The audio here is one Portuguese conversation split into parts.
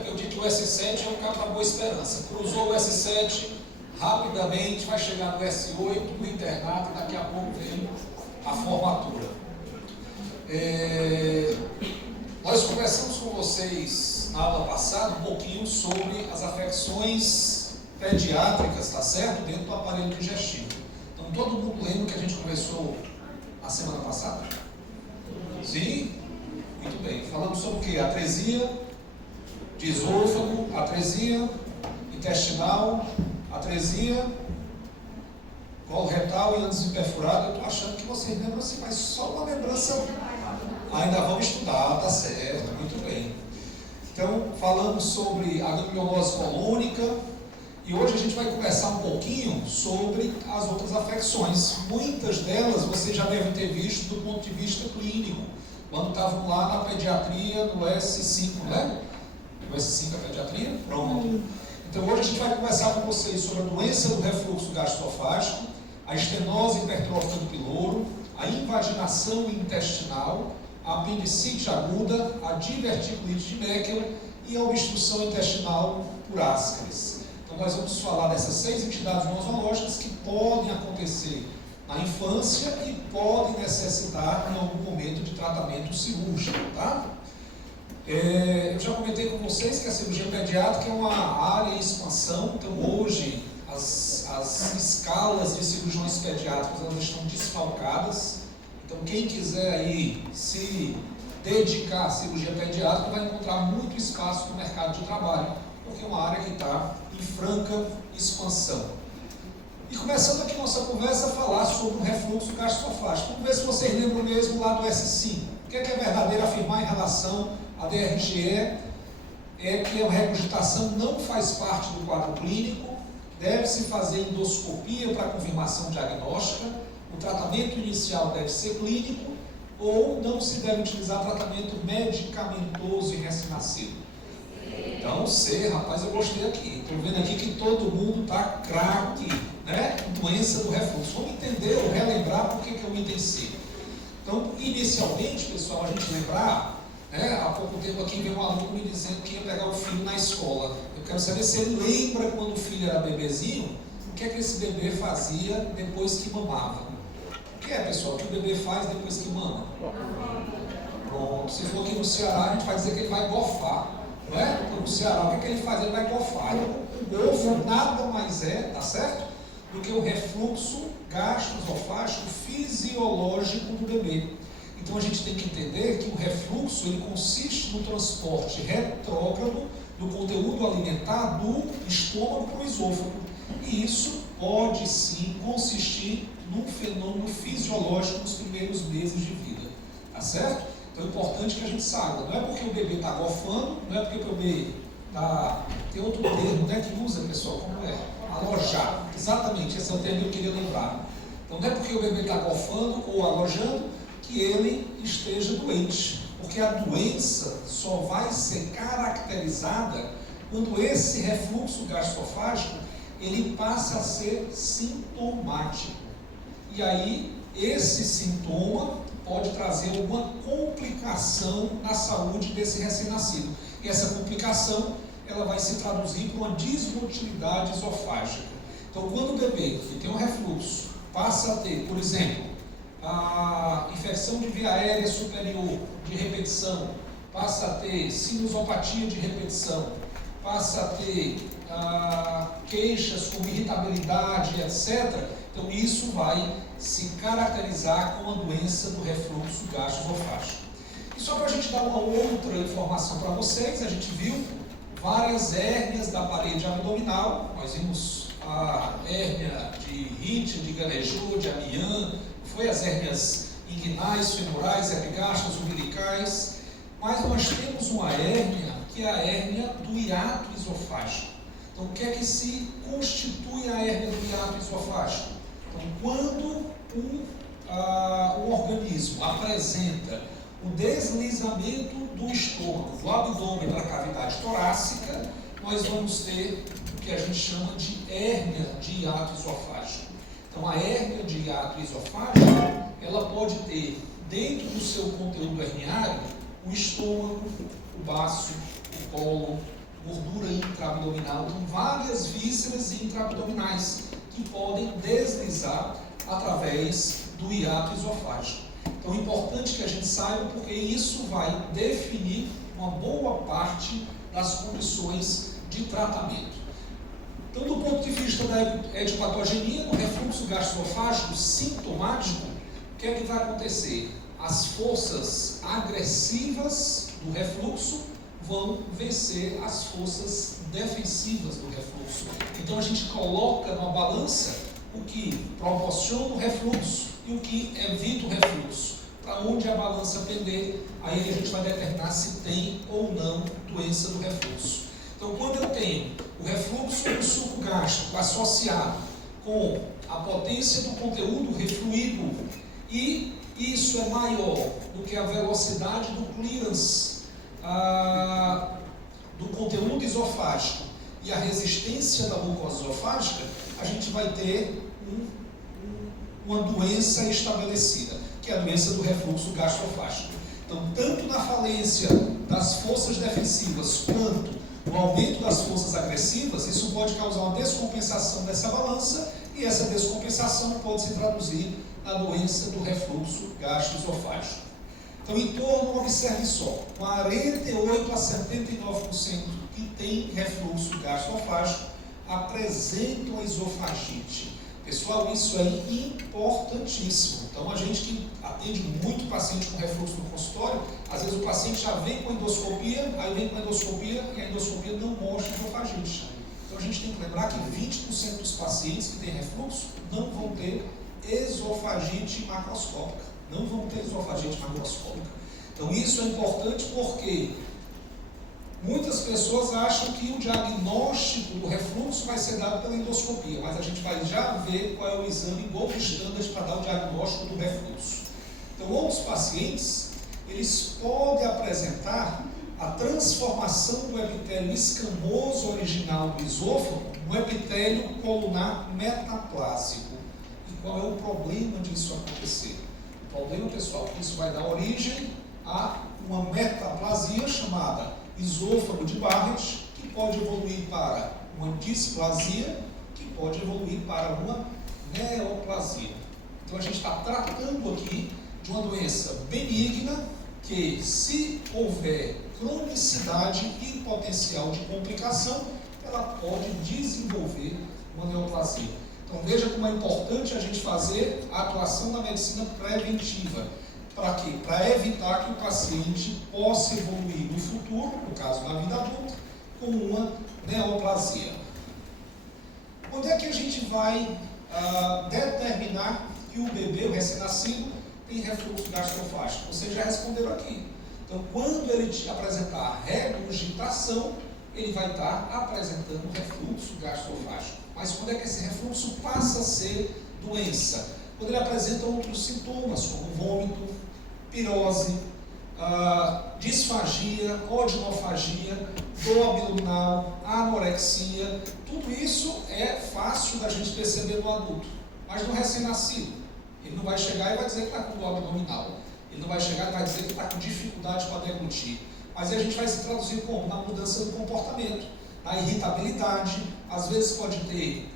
Porque eu digo que o S7 é um carro da boa esperança. Cruzou o S7, rapidamente vai chegar no S8, no internato, e daqui a pouco vem a formatura. Nós conversamos com vocês na aula passada um pouquinho sobre as afecções pediátricas, tá certo? Dentro do aparelho digestivo. Então, todo mundo lembra que a gente conversou a semana passada? Sim? Muito bem. Falamos sobre o que? Atresia de esôfago, atresia intestinal, atresia colo retal e ânus perfurado. Eu estou achando que vocês lembram assim, mas só uma lembrança. Ainda vamos estudar, tá certo, muito bem. Então, falamos sobre a gangliolose colônica e hoje a gente vai conversar um pouquinho sobre as outras afecções. Muitas delas vocês já devem ter visto do ponto de vista clínico, quando estavam lá na pediatria, no S5, né? O S5 é pediatria? Pronto. Então, hoje a gente vai conversar com vocês sobre a doença do refluxo gastroesofágico, a estenose hipertrófica do piloro, a invaginação intestinal, a apendicite aguda, a diverticulite de Meckel e a obstrução intestinal por ascaris. Então, nós vamos falar dessas 6 entidades nosológicas que podem acontecer na infância e podem necessitar em algum momento de tratamento cirúrgico, tá? Eu já comentei com vocês que a cirurgia pediátrica é uma área em expansão. Então, hoje as escalas de cirurgiões pediátricos elas estão desfalcadas. Então, quem quiser aí se dedicar à cirurgia pediátrica vai encontrar muito espaço no mercado de trabalho, porque é uma área que está em franca expansão. E começando aqui nossa conversa a falar sobre o refluxo gastroesofágico. Vamos ver se vocês lembram mesmo lá do S5. O que é verdadeiro afirmar em relação à DRGE? É que a regurgitação não faz parte do quadro clínico, deve-se fazer endoscopia para confirmação diagnóstica, o tratamento inicial deve ser clínico ou não se deve utilizar tratamento medicamentoso em recém-nascido. Então, rapaz, eu gostei aqui. Estou vendo aqui que todo mundo está craque, né? Doença do refluxo. Vamos entender ou relembrar por que é o item C. Então, inicialmente, pessoal, a gente lembrar, né? Há pouco tempo aqui veio um aluno me dizendo que ia pegar o filho na escola. Eu quero saber se ele lembra quando o filho era bebezinho, o que é que esse bebê fazia depois que mamava. O que é, pessoal, o que o bebê faz depois que mama? Pronto, se for aqui no Ceará, a gente vai dizer que ele vai gofar. Não é? No Ceará, o que ele faz? Ele vai gofar. O gofo nada mais é, tá certo? Do que o refluxo gastroesofágico fisiológico do bebê. Então a gente tem que entender que o refluxo ele consiste no transporte retrógrado do conteúdo alimentar do estômago para o esôfago. E isso pode sim consistir num fenômeno fisiológico nos primeiros meses de vida. Tá certo? Então é importante que a gente saiba, não é porque o bebê está gofando, não é porque o bebê está... Tem outro termo, né, que usa, pessoal, como é? Alojar. Exatamente, esse é o termo que eu queria lembrar. Então não é porque o bebê está gofando ou alojando que ele esteja doente. Porque a doença só vai ser caracterizada quando esse refluxo gastroesofágico ele passa a ser sintomático. E aí, esse sintoma pode trazer alguma complicação na saúde desse recém-nascido. E essa complicação, ela vai se traduzir por uma desmotilidade esofágica. Então, quando o bebê que tem um refluxo passa a ter, por exemplo, a infecção de via aérea superior de repetição, passa a ter sinusopatia de repetição, passa a ter queixas como irritabilidade, etc., então isso vai se caracterizar com a doença do refluxo gastroesofágico. E só para a gente dar uma outra informação para vocês, a gente viu várias hérnias da parede abdominal. Nós vimos a hérnia de Ritten, de Galejot, de Amiens, foi as hérnias inguinais, femorais, epigástricas, umbilicais, mas nós temos uma hérnia que é a hérnia do hiato esofágico. Então, o que é que se constitui a hérnia do hiato esofágico? Então, quando um organismo apresenta o deslizamento do estômago, do abdômen para a cavidade torácica, nós vamos ter o que a gente chama de hérnia de hiato esofágico. Então, a hérnia de hiato esofágico, ela pode ter dentro do seu conteúdo herniário o estômago, o baço, o cólon, gordura intraabdominal, tem várias vísceras intraabdominais que podem deslizar através do hiato esofágico. Então é importante que a gente saiba, porque isso vai definir uma boa parte das condições de tratamento. Então, do ponto de vista da etiopatogenia, no refluxo gastroesofágico sintomático, o que é que vai acontecer? As forças agressivas do refluxo vão vencer as forças defensivas do refluxo. Então a gente coloca numa balança o que proporciona o refluxo e o que evita o refluxo. Para onde a balança pender, aí a gente vai determinar se tem ou não doença do refluxo. Então, quando eu tenho o refluxo do suco gástrico associado com a potência do conteúdo refluído e isso é maior do que a velocidade do clearance do conteúdo esofágico e a resistência da mucosa esofágica, a gente vai ter uma doença estabelecida, que é a doença do refluxo gastroesofágico. Então, tanto na falência das forças defensivas quanto no aumento das forças agressivas, isso pode causar uma descompensação dessa balança e essa descompensação pode se traduzir na doença do refluxo gastroesofágico. Então, em torno, observe só, 48 a 79% que tem refluxo gastroesofágico apresentam a esofagite. Pessoal, isso é importantíssimo. Então, a gente que atende muito paciente com refluxo no consultório, às vezes o paciente já vem com endoscopia, aí vem com a endoscopia e a endoscopia não mostra esofagite. Então, a gente tem que lembrar que 20% dos pacientes que têm refluxo não vão ter esofagite macroscópica. Não vão ter esofagite macroscópica. Então, isso é importante porque muitas pessoas acham que o diagnóstico do refluxo vai ser dado pela endoscopia, mas a gente vai já ver qual é o exame gold standard para dar o diagnóstico do refluxo. Então, outros pacientes, eles podem apresentar a transformação do epitélio escamoso original do esôfago no epitélio colunar metaplásico. E qual é o problema disso acontecer? O problema, pessoal, é que isso vai dar origem a uma metaplasia chamada esôfago de Barrett, que pode evoluir para uma displasia, que pode evoluir para uma neoplasia. Então a gente está tratando aqui de uma doença benigna, que se houver cronicidade e potencial de complicação, ela pode desenvolver uma neoplasia. Então veja como é importante a gente fazer a atuação da medicina preventiva. Para quê? Para evitar que o paciente possa evoluir no futuro, no caso na vida adulta, com uma neoplasia. Onde é que a gente vai determinar que o bebê, o recém-nascido, tem refluxo gastroesofágico? Vocês já responderam aqui. Então, quando ele apresentar regurgitação, ele vai estar apresentando refluxo gastroesofágico. Mas quando é que esse refluxo passa a ser doença? Quando ele apresenta outros sintomas, como vômito, pirose, disfagia, odinofagia, dor abdominal, anorexia, tudo isso é fácil da gente perceber no adulto. Mas no recém-nascido, ele não vai chegar e vai dizer que está com dor abdominal. Ele não vai chegar e vai dizer que está com dificuldade para deglutir. Mas aí a gente vai se traduzir como? Na mudança do comportamento, na irritabilidade, às vezes pode ter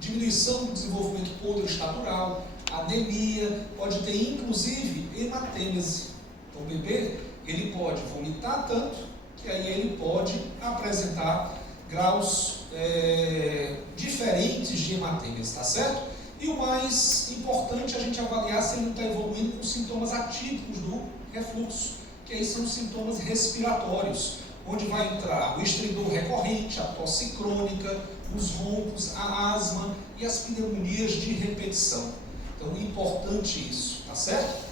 diminuição do desenvolvimento podroestatural, anemia, pode ter inclusive hematêmese. Então o bebê, ele pode vomitar tanto, que aí ele pode apresentar graus diferentes de hematêmese, tá certo? E o mais importante é a gente avaliar se ele não está evoluindo com sintomas atípicos do refluxo, que aí são sintomas respiratórios, onde vai entrar o estridor recorrente, a tosse crônica, os roncos, a asma e as pneumonias de repetição. Então, é importante isso, tá certo?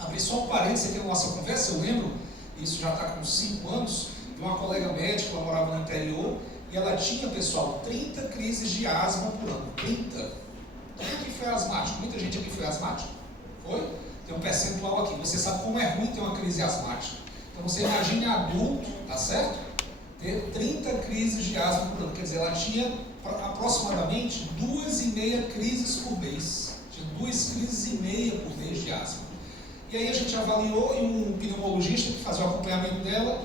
Abri só um parênteses aqui na nossa conversa, eu lembro, isso já está com 5 anos, de uma colega médica, ela morava no interior, e ela tinha, pessoal, 30 crises de asma por ano. 30. Quem aqui foi asmático? Muita gente aqui foi asmático? Foi? Tem um percentual aqui. Você sabe como é ruim ter uma crise asmática. Então você imagine adulto, tá certo? Ter 30 crises de asma por ano. Quer dizer, ela tinha aproximadamente 2,5 crises por mês. Tinha 2,5 crises por mês de asma. E aí a gente avaliou e um pneumologista que fazia o acompanhamento dela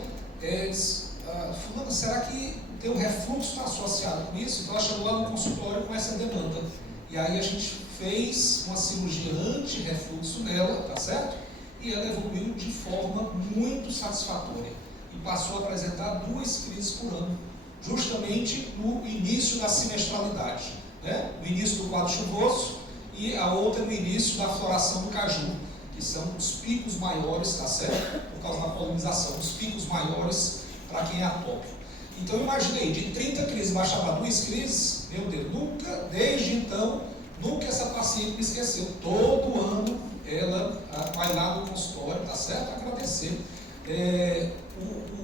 fulana, será que o teu refluxo está associado com isso? Então ela chegou lá no consultório com essa demanda. E aí a gente fez uma cirurgia anti-refluxo nela, tá certo? E ela evoluiu de forma muito satisfatória. E passou a apresentar 2 crises por ano, justamente no início da simestralidade, né? No início do quadro chuvoso e a outra no início da floração do caju, que são os picos maiores, tá certo? Por causa da polinização, os picos maiores para quem é atópico. Então eu imaginei, de 30 crises baixar para 2 crises, meu Deus, nunca, desde então, nunca essa paciente me esqueceu. Todo ano ela vai lá no consultório, tá certo? Agradecer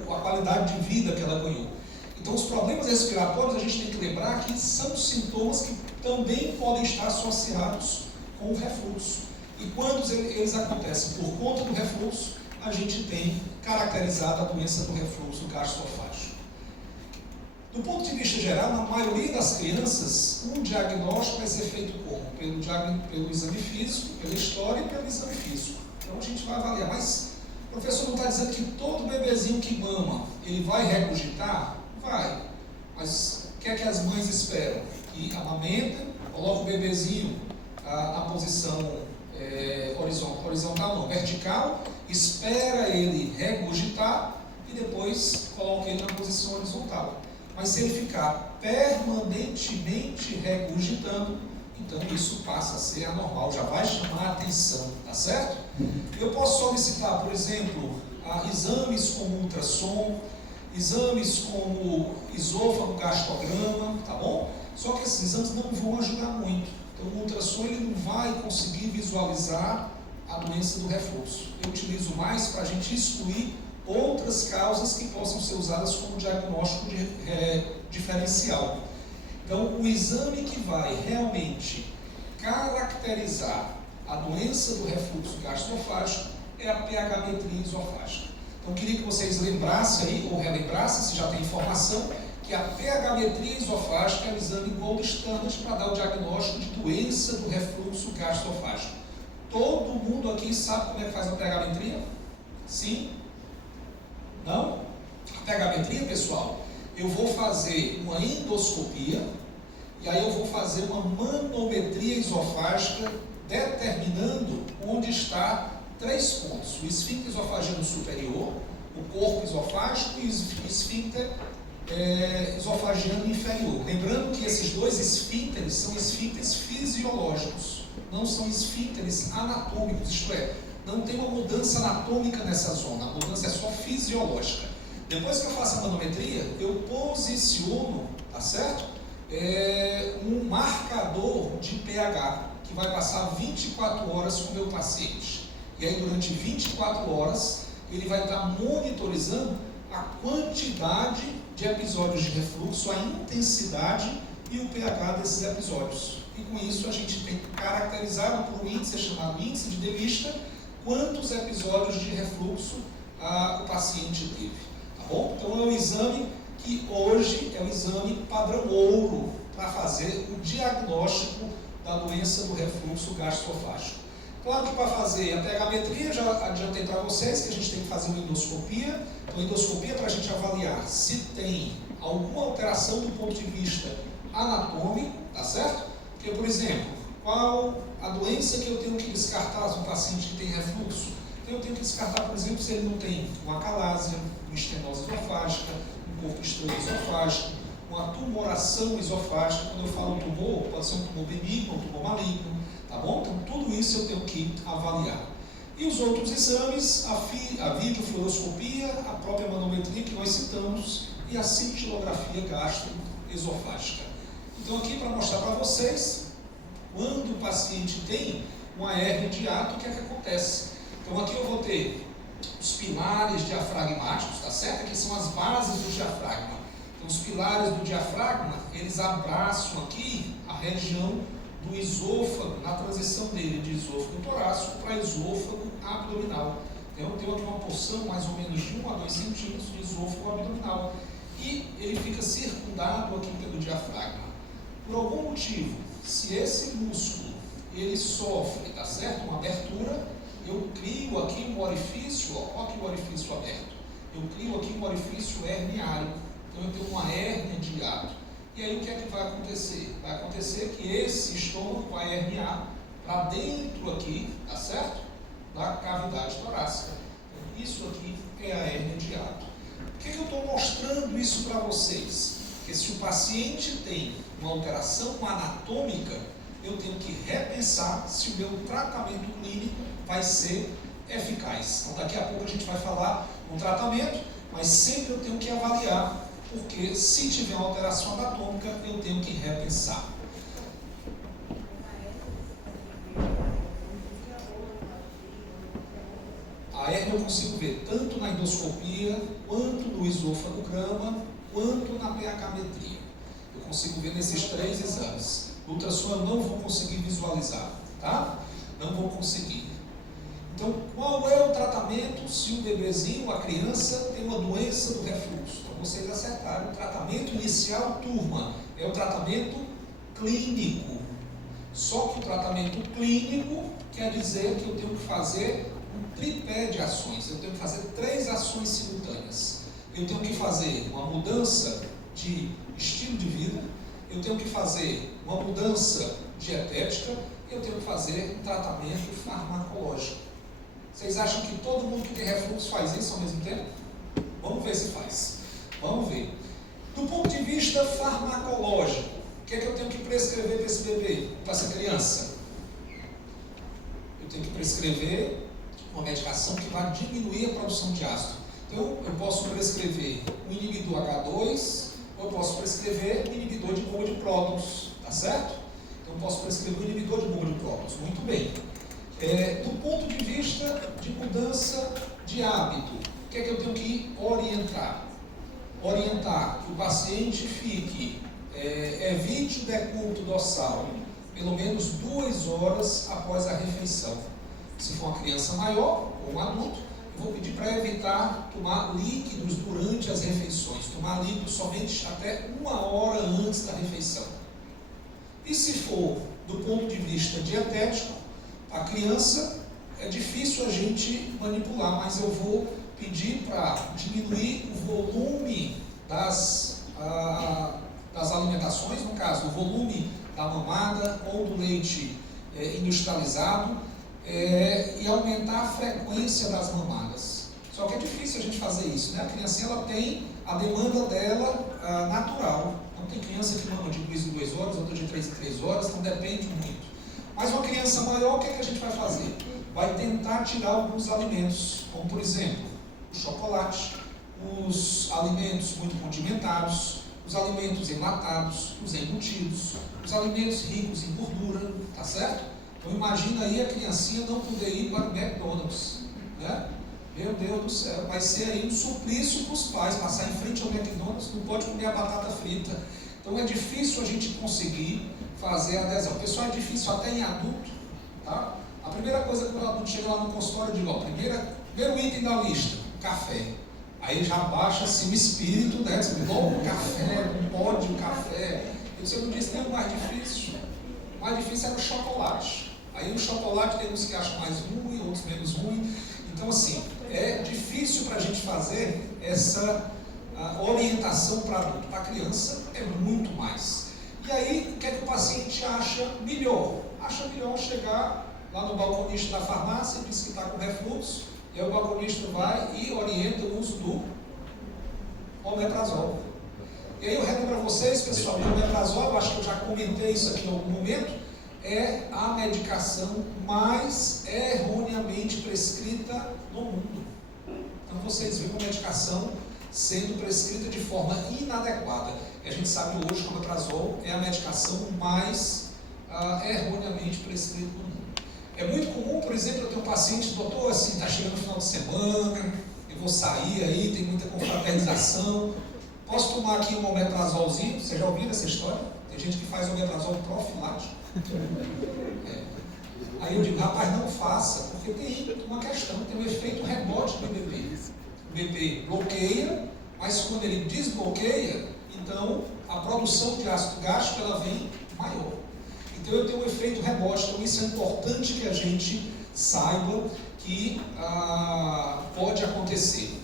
a qualidade de vida que ela ganhou. Então os problemas respiratórios a gente tem que lembrar que são sintomas que também podem estar associados com o refluxo. E quando eles acontecem por conta do refluxo, a gente tem caracterizado a doença do refluxo gastroesofágico. Do ponto de vista geral, na maioria das crianças, um diagnóstico vai ser feito como? Pelo exame físico, pela história e pelo exame físico. Então a gente vai avaliar. Mas o professor não está dizendo que todo bebezinho que mama, ele vai regurgitar? Vai. Mas o que é que as mães esperam? Que amamenta, coloca o bebezinho na posição horizontal, não, vertical, espera ele regurgitar e depois coloca ele na posição horizontal. Mas se ele ficar permanentemente regurgitando, então isso passa a ser anormal, já vai chamar a atenção, tá certo? Eu posso solicitar, por exemplo, exames como ultrassom, exames como esôfago-gastrograma, tá bom? Só que esses exames não vão ajudar muito. Então o ultrassom ele não vai conseguir visualizar a doença do refluxo. Eu utilizo mais para a gente excluir outras causas que possam ser usadas como diagnóstico diferencial. Então, o exame que vai realmente caracterizar a doença do refluxo gastroesofágico é a pH-metria esofágica. Então, queria que vocês lembrassem aí, ou relembrassem, se já tem informação, que a pH-metria esofágica é o exame gold standard para dar o diagnóstico de doença do refluxo gastroesofágico. Todo mundo aqui sabe como é que faz a pH-metria? Sim? Não? A pH-metria, pessoal, eu vou fazer uma endoscopia e aí eu vou fazer uma manometria esofágica determinando onde está 3 pontos: o esfíncter esofagiano superior, o corpo esofágico e o esfíncter esofagiano inferior. Lembrando que esses 2 esfíncteres são esfíncteres fisiológicos, não são esfíncteres anatômicos, isto é, não tem uma mudança anatômica nessa zona, a mudança é só fisiológica. Depois que eu faço a manometria, eu posiciono, tá certo? Um marcador de pH, que vai passar 24 horas com o meu paciente. E aí, durante 24 horas, ele vai estar monitorizando a quantidade de episódios de refluxo, a intensidade e o pH desses episódios. E com isso, a gente tem caracterizado por um índice chamado índice de Devista, quantos episódios de refluxo o paciente teve, tá bom? Então é um exame que hoje é o exame padrão ouro para fazer o diagnóstico da doença do refluxo gastroesofágico. Claro que para fazer a pH-metria, já adiantei para vocês que a gente tem que fazer uma endoscopia. Então a endoscopia é para a gente avaliar se tem alguma alteração do ponto de vista anatômico, tá certo? Porque, por exemplo, qual a doença que eu tenho que descartar no paciente que tem refluxo? Então eu tenho que descartar, por exemplo, se ele não tem uma acalásia, uma estenose esofágica, um corpo estranho esofágico, uma tumoração esofágica. Quando eu falo tumor, pode ser um tumor benigno ou um tumor maligno, tá bom? Então tudo isso eu tenho que avaliar. E os outros exames, a videofluoroscopia, a própria manometria que nós citamos e a cintilografia gastroesofágica. Então aqui para mostrar para vocês, quando o paciente tem uma hernia de hiato, o que é que acontece? Então aqui eu vou ter os pilares diafragmáticos, tá certo? Aqui são as bases do diafragma. Então os pilares do diafragma, eles abraçam aqui a região do esôfago, na transição dele de esôfago torácico para esôfago abdominal. Então eu tenho aqui uma porção mais ou menos de 1 a 2 centímetros de esôfago abdominal. E ele fica circundado aqui pelo diafragma. Por algum motivo, se esse músculo ele sofre, tá certo? Uma abertura, eu crio aqui um orifício, ó aqui o orifício aberto. eu crio aqui um orifício herniário, então eu tenho uma hérnia de hiato. E aí o que é que vai acontecer? Vai acontecer que esse estômago vai herniar para dentro aqui, tá certo? Da cavidade torácica. Então, isso aqui é a hérnia de hiato. Por que eu estou mostrando isso para vocês? Porque se o paciente tem uma alteração anatômica, eu tenho que repensar se o meu tratamento clínico vai ser eficaz. Então daqui a pouco a gente vai falar no tratamento, mas sempre eu tenho que avaliar, porque se tiver uma alteração anatômica, eu tenho que repensar. A hérnia eu consigo ver tanto na endoscopia, quanto no esôfagograma, quanto na pH-metria. Eu consigo ver nesses 3 exames. No ultrassom eu não vou conseguir visualizar, tá? Não vou conseguir. Então, qual é o tratamento se o bebezinho, a criança, tem uma doença do refluxo? Então, vocês acertaram. O tratamento inicial, turma, é o tratamento clínico. Só que o tratamento clínico quer dizer que eu tenho que fazer um tripé de ações. Eu tenho que fazer 3 ações simultâneas. Eu tenho que fazer uma mudança de estilo de vida, eu tenho que fazer uma mudança dietética, eu tenho que fazer um tratamento farmacológico. Vocês acham que todo mundo que tem refluxo faz isso ao mesmo tempo? Vamos ver se faz. Vamos ver. Do ponto de vista farmacológico, o que é que eu tenho que prescrever para esse bebê, para essa criança? Eu tenho que prescrever uma medicação que vai diminuir a produção de ácido. Então, eu posso prescrever um inibidor H2, ou eu posso prescrever um inibidor de bomba de prótons, tá certo? Então, eu posso prescrever um inibidor de bomba de prótons. Muito bem. Do ponto de vista de mudança de hábito, o que é que eu tenho que orientar? Orientar que o paciente fique, evite o decúbito dorsal pelo menos 2 horas após a refeição. Se for uma criança maior ou um adulto, eu vou pedir para evitar tomar líquidos durante as refeições, tomar líquidos somente até 1 hora antes da refeição. E se for do ponto de vista dietético, a criança é difícil a gente manipular, mas eu vou pedir para diminuir o volume das alimentações, no caso, o volume da mamada ou do leite industrializado, e aumentar a frequência das mamadas. Só que é difícil a gente fazer isso, né? A criança ela tem a demanda dela natural. Não tem criança que mama de 2 em 2 horas, outra de 3 em 3 horas, então depende muito. Mas uma criança maior, o que é que a gente vai fazer? Vai tentar tirar alguns alimentos, como por exemplo, o chocolate, os alimentos muito condimentados, os alimentos enlatados, os embutidos, os alimentos ricos em gordura, tá certo? Então imagina aí a criancinha não poder ir para o McDonald's, né? Meu Deus do céu, vai ser aí um suplício para os pais, passar em frente ao McDonald's, não pode comer a batata frita. Então é difícil a gente conseguir fazer a adesão. Pessoal, é difícil até em adulto, tá? A primeira coisa que o adulto chega lá no consultório, eu digo, ó, primeiro item da lista, café. Aí já baixa assim o espírito, né? Você diz, oh, café, não pode o café. Eu não disse nem o mais difícil. O mais difícil era o chocolate. Aí o chocolate tem uns que acham mais ruim, outros menos ruim. Então assim, é difícil para a gente fazer essa orientação para adulto. Para criança é muito mais. E aí, o que é que o paciente acha melhor? Acha melhor chegar lá no balconista da farmácia, diz que está com refluxo, e aí o balconista vai e orienta o uso do omeprazol. E aí eu reto para vocês, pessoal, o omeprazol, eu acho que eu já comentei isso aqui em algum momento, é a medicação mais erroneamente prescrita no mundo. Então vocês veem uma medicação sendo prescrita de forma inadequada. E a gente sabe hoje que o omeprazol é a medicação mais erroneamente prescrita no mundo. É muito comum, por exemplo, eu tenho um paciente, doutor, assim, está chegando no final de semana, eu vou sair aí, tem muita confraternização, posso tomar aqui um omeprazolzinho? Vocês já ouviram essa história? Tem gente que faz omeprazol profilático. Aí eu digo, rapaz, não faça, porque tem uma questão, tem um efeito rebote no bebê. O bebê bloqueia, mas quando ele desbloqueia, então a produção de ácido gástrico ela vem maior. Então eu tenho um efeito rebote, então isso é importante que a gente saiba que pode acontecer.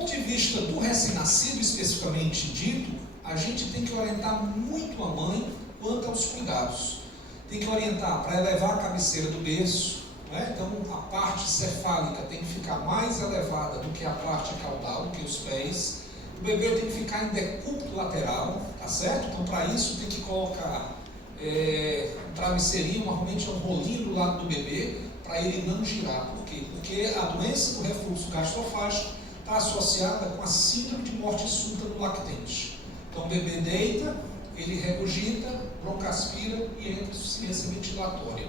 ponto de vista do recém-nascido, especificamente dito, a gente tem que orientar muito a mãe quanto aos cuidados. Tem que orientar para elevar a cabeceira do berço, né? Então a parte cefálica tem que ficar mais elevada do que a parte caudal, do que os pés. O bebê tem que ficar em decúbito lateral, tá certo? Então para isso tem que colocar um travesseirinho, normalmente um rolinho do lado do bebê, para ele não girar. Por quê? Porque a doença do refluxo gastroesofágico está associada com a síndrome de morte súbita do lactente. Então o bebê deita, ele regurgita, broncoaspira e entra em insuficiência ventilatória.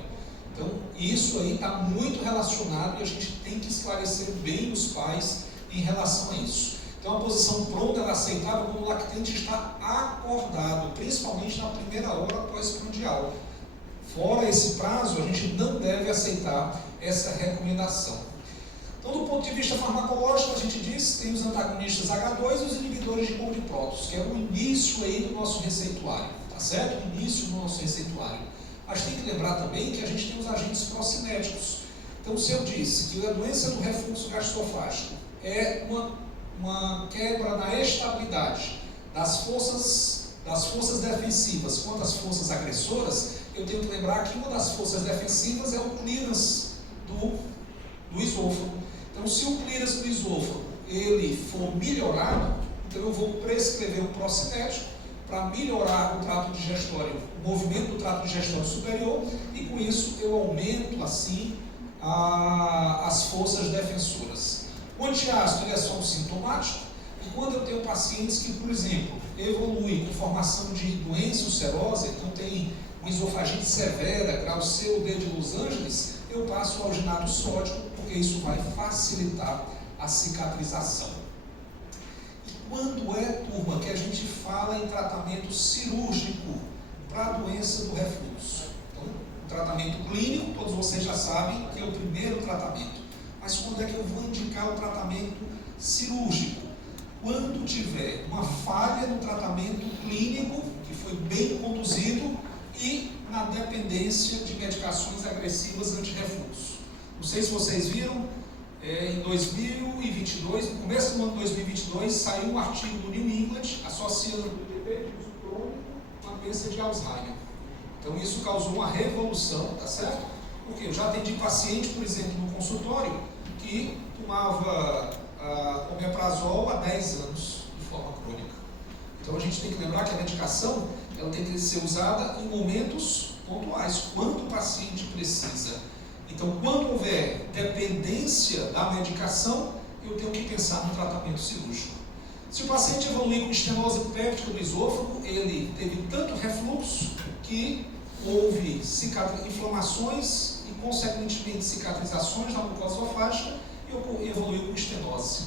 Então isso aí está muito relacionado e a gente tem que esclarecer bem os pais em relação a isso. Então a posição pronta é aceitável quando o lactente está acordado, principalmente na primeira hora pós-prandial. Fora esse prazo, a gente não deve aceitar essa recomendação. Então, do ponto de vista farmacológico, a gente diz que tem os antagonistas H2 e os inibidores de bond prótons, que é o início aí do nosso receituário, tá certo? O início do nosso receituário. Mas tem que lembrar também que a gente tem os agentes procinéticos. Então, se eu disse que a doença do refluxo gastroesofágico é uma quebra na estabilidade das forças defensivas quanto às forças agressoras, eu tenho que lembrar que uma das forças defensivas é o clearance do esôfago. Então, se o clearance do esôfago ele for melhorado, então eu vou prescrever um procinético para melhorar o trato digestório, o movimento do trato digestório superior, e com isso eu aumento assim as forças defensoras. O antiácido ele é só um sintomático, e quando eu tenho pacientes que, por exemplo, evoluem com formação de doença ulcerosa, então tem uma esofagite severa, grau C ou D de Los Angeles, eu passo o alginato sódico, porque isso vai facilitar a cicatrização. E quando é, turma, que a gente fala em tratamento cirúrgico para a doença do refluxo? Então, o tratamento clínico, todos vocês já sabem que é o primeiro tratamento. Mas quando é que eu vou indicar o tratamento cirúrgico? Quando tiver uma falha no tratamento clínico, que foi bem conduzido, e na dependência de medicações agressivas anti-refluxo. Não sei se vocês viram, em 2022, no começo do ano de 2022, saiu um artigo do New England associando o bebê de uso crônico com a doença de Alzheimer. Então isso causou uma revolução, tá certo? Porque eu já atendi paciente, por exemplo, no consultório, que tomava omeprazol há 10 anos de forma crônica. Então a gente tem que lembrar que a medicação ela tem que ser usada em momentos pontuais, quando o paciente precisa. Então, quando houver dependência da medicação, eu tenho que pensar no tratamento cirúrgico. Se o paciente evoluir com estenose péptica do esôfago, ele teve tanto refluxo que houve inflamações e, consequentemente, cicatrizações na mucosa esofágica e evoluiu com estenose.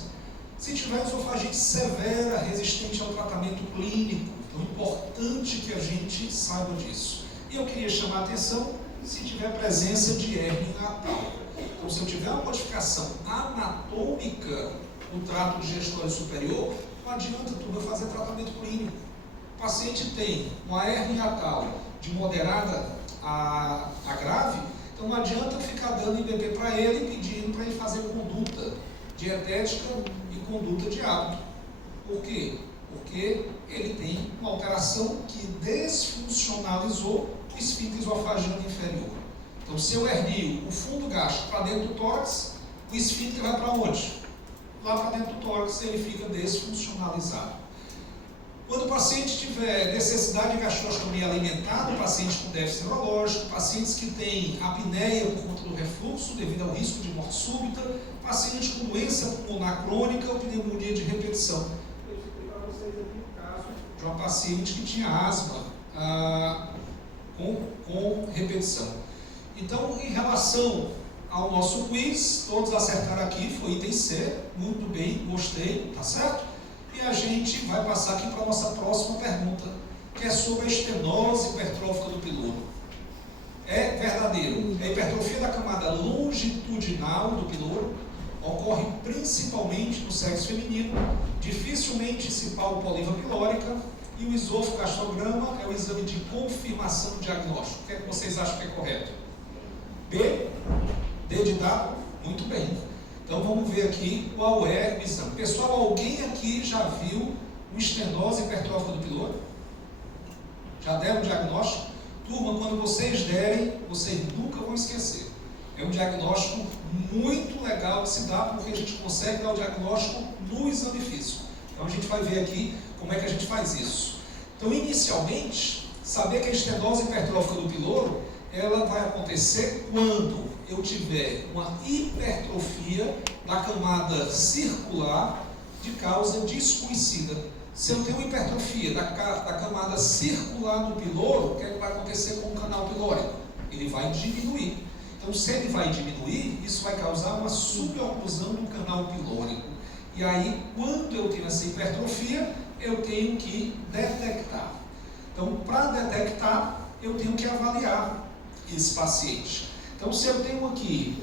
Se tiver esofagite severa, resistente ao tratamento clínico, então é importante que a gente saiba disso. E eu queria chamar a atenção se tiver presença de hérnia hiatal. Então, se eu tiver uma modificação anatômica no trato digestório superior, não adianta tudo eu fazer tratamento clínico. O paciente tem uma hérnia hiatal de moderada a grave, então não adianta ficar dando IBP para ele e pedindo para ele fazer conduta dietética e conduta de hábito. Por quê? Porque ele tem uma alteração que desfuncionalizou o esfíncter esofagiano inferior. Então, se eu hernio o fundo gástrico para dentro do tórax, o esfíncter vai para onde? Lá para dentro do tórax, ele fica desfuncionalizado. Quando o paciente tiver necessidade de gastrostomia alimentar, o paciente com déficit neurológico, pacientes que têm apneia por conta do refluxo devido ao risco de morte súbita, paciente com doença pulmonar crônica ou pneumonia de repetição. Eu citei para vocês aqui o caso de uma paciente que tinha asma com repetição. Então, em relação ao nosso quiz, todos acertaram aqui, foi item C, muito bem, gostei, tá certo? E a gente vai passar aqui para a nossa próxima pergunta, que é sobre a estenose hipertrófica do piloro. É verdadeiro, a hipertrofia da camada longitudinal do piloro ocorre principalmente no sexo feminino, dificilmente se palpa a oliva pilórica, e o esofagogastrograma é o exame de confirmação diagnóstico. O que é que vocês acham que é correto? B? D de dado? Muito bem. Então vamos ver aqui qual é o exame. Pessoal, alguém aqui já viu uma estenose hipertrófica do piloro? Já deram o diagnóstico? Turma, quando vocês derem, vocês nunca vão esquecer. É um diagnóstico muito legal de se dar, porque a gente consegue dar o diagnóstico no exame físico. Então a gente vai ver aqui como é que a gente faz isso. Então, inicialmente, saber que a estenose hipertrófica do piloro, ela vai acontecer quando eu tiver uma hipertrofia da camada circular de causa desconhecida. Se eu tenho hipertrofia da camada circular do piloro, o que é que vai acontecer com o canal pilórico? Ele vai diminuir. Então, se ele vai diminuir, isso vai causar uma suboclusão do canal pilórico. E aí, quando eu tenho essa hipertrofia, eu tenho que detectar. Então, para detectar, eu tenho que avaliar esse paciente. Então, se eu tenho aqui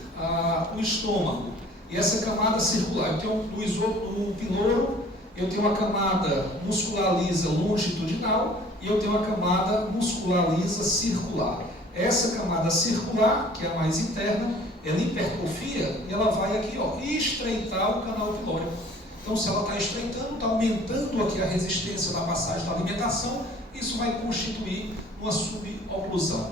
o estômago e essa camada circular, eu tenho no piloro, eu tenho uma camada muscular lisa longitudinal e eu tenho uma camada muscular lisa circular. Essa camada circular, que é a mais interna, ela hipertrofia e ela vai aqui, ó, estreitar o canal pilórico. Então, se ela está estreitando, está aumentando aqui a resistência da passagem da alimentação, isso vai constituir uma suboclusão.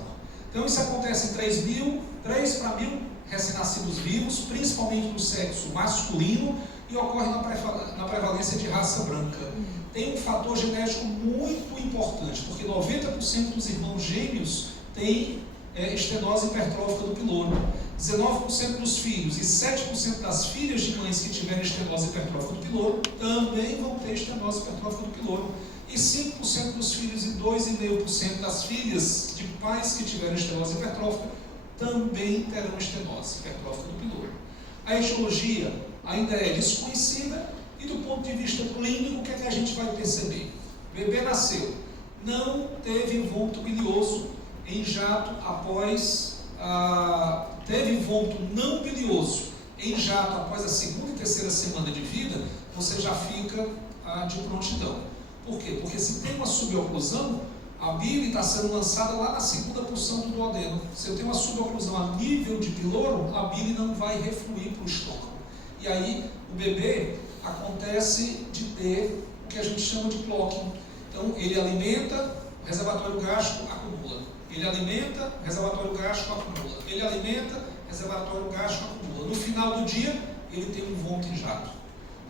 Então, isso acontece em 3 para 1.000 recém-nascidos vivos, principalmente do sexo masculino, e ocorre na prevalência de raça branca. Tem um fator genético muito importante, porque 90% dos irmãos gêmeos têm estenose hipertrófica do piloro. 19% dos filhos e 7% das filhas de mães que tiverem estenose hipertrófica do piloro também vão ter estenose hipertrófica do piloro. E 5% dos filhos e 2,5% das filhas de pais que tiverem estenose hipertrófica também terão estenose hipertrófica do piloro. A etiologia ainda é desconhecida e do ponto de vista clínico, o que é que a gente vai perceber? O bebê nasceu, não teve vômito bilioso em jato após teve vômito não bilioso em jato após a segunda e terceira semana de vida, você já fica de prontidão. Por quê? Porque se tem uma suboclusão, a bile está sendo lançada lá na segunda porção do duodeno. Se eu tenho uma suboclusão a nível de piloro, a bile não vai refluir para o estômago. E aí, o bebê acontece de ter o que a gente chama de clocking. Então, ele alimenta, o reservatório gástrico acumula. Ele alimenta, o reservatório gástrico acumula. Ele alimenta, o reservatório gástrico acumula. No final do dia, ele tem um vômito em jato.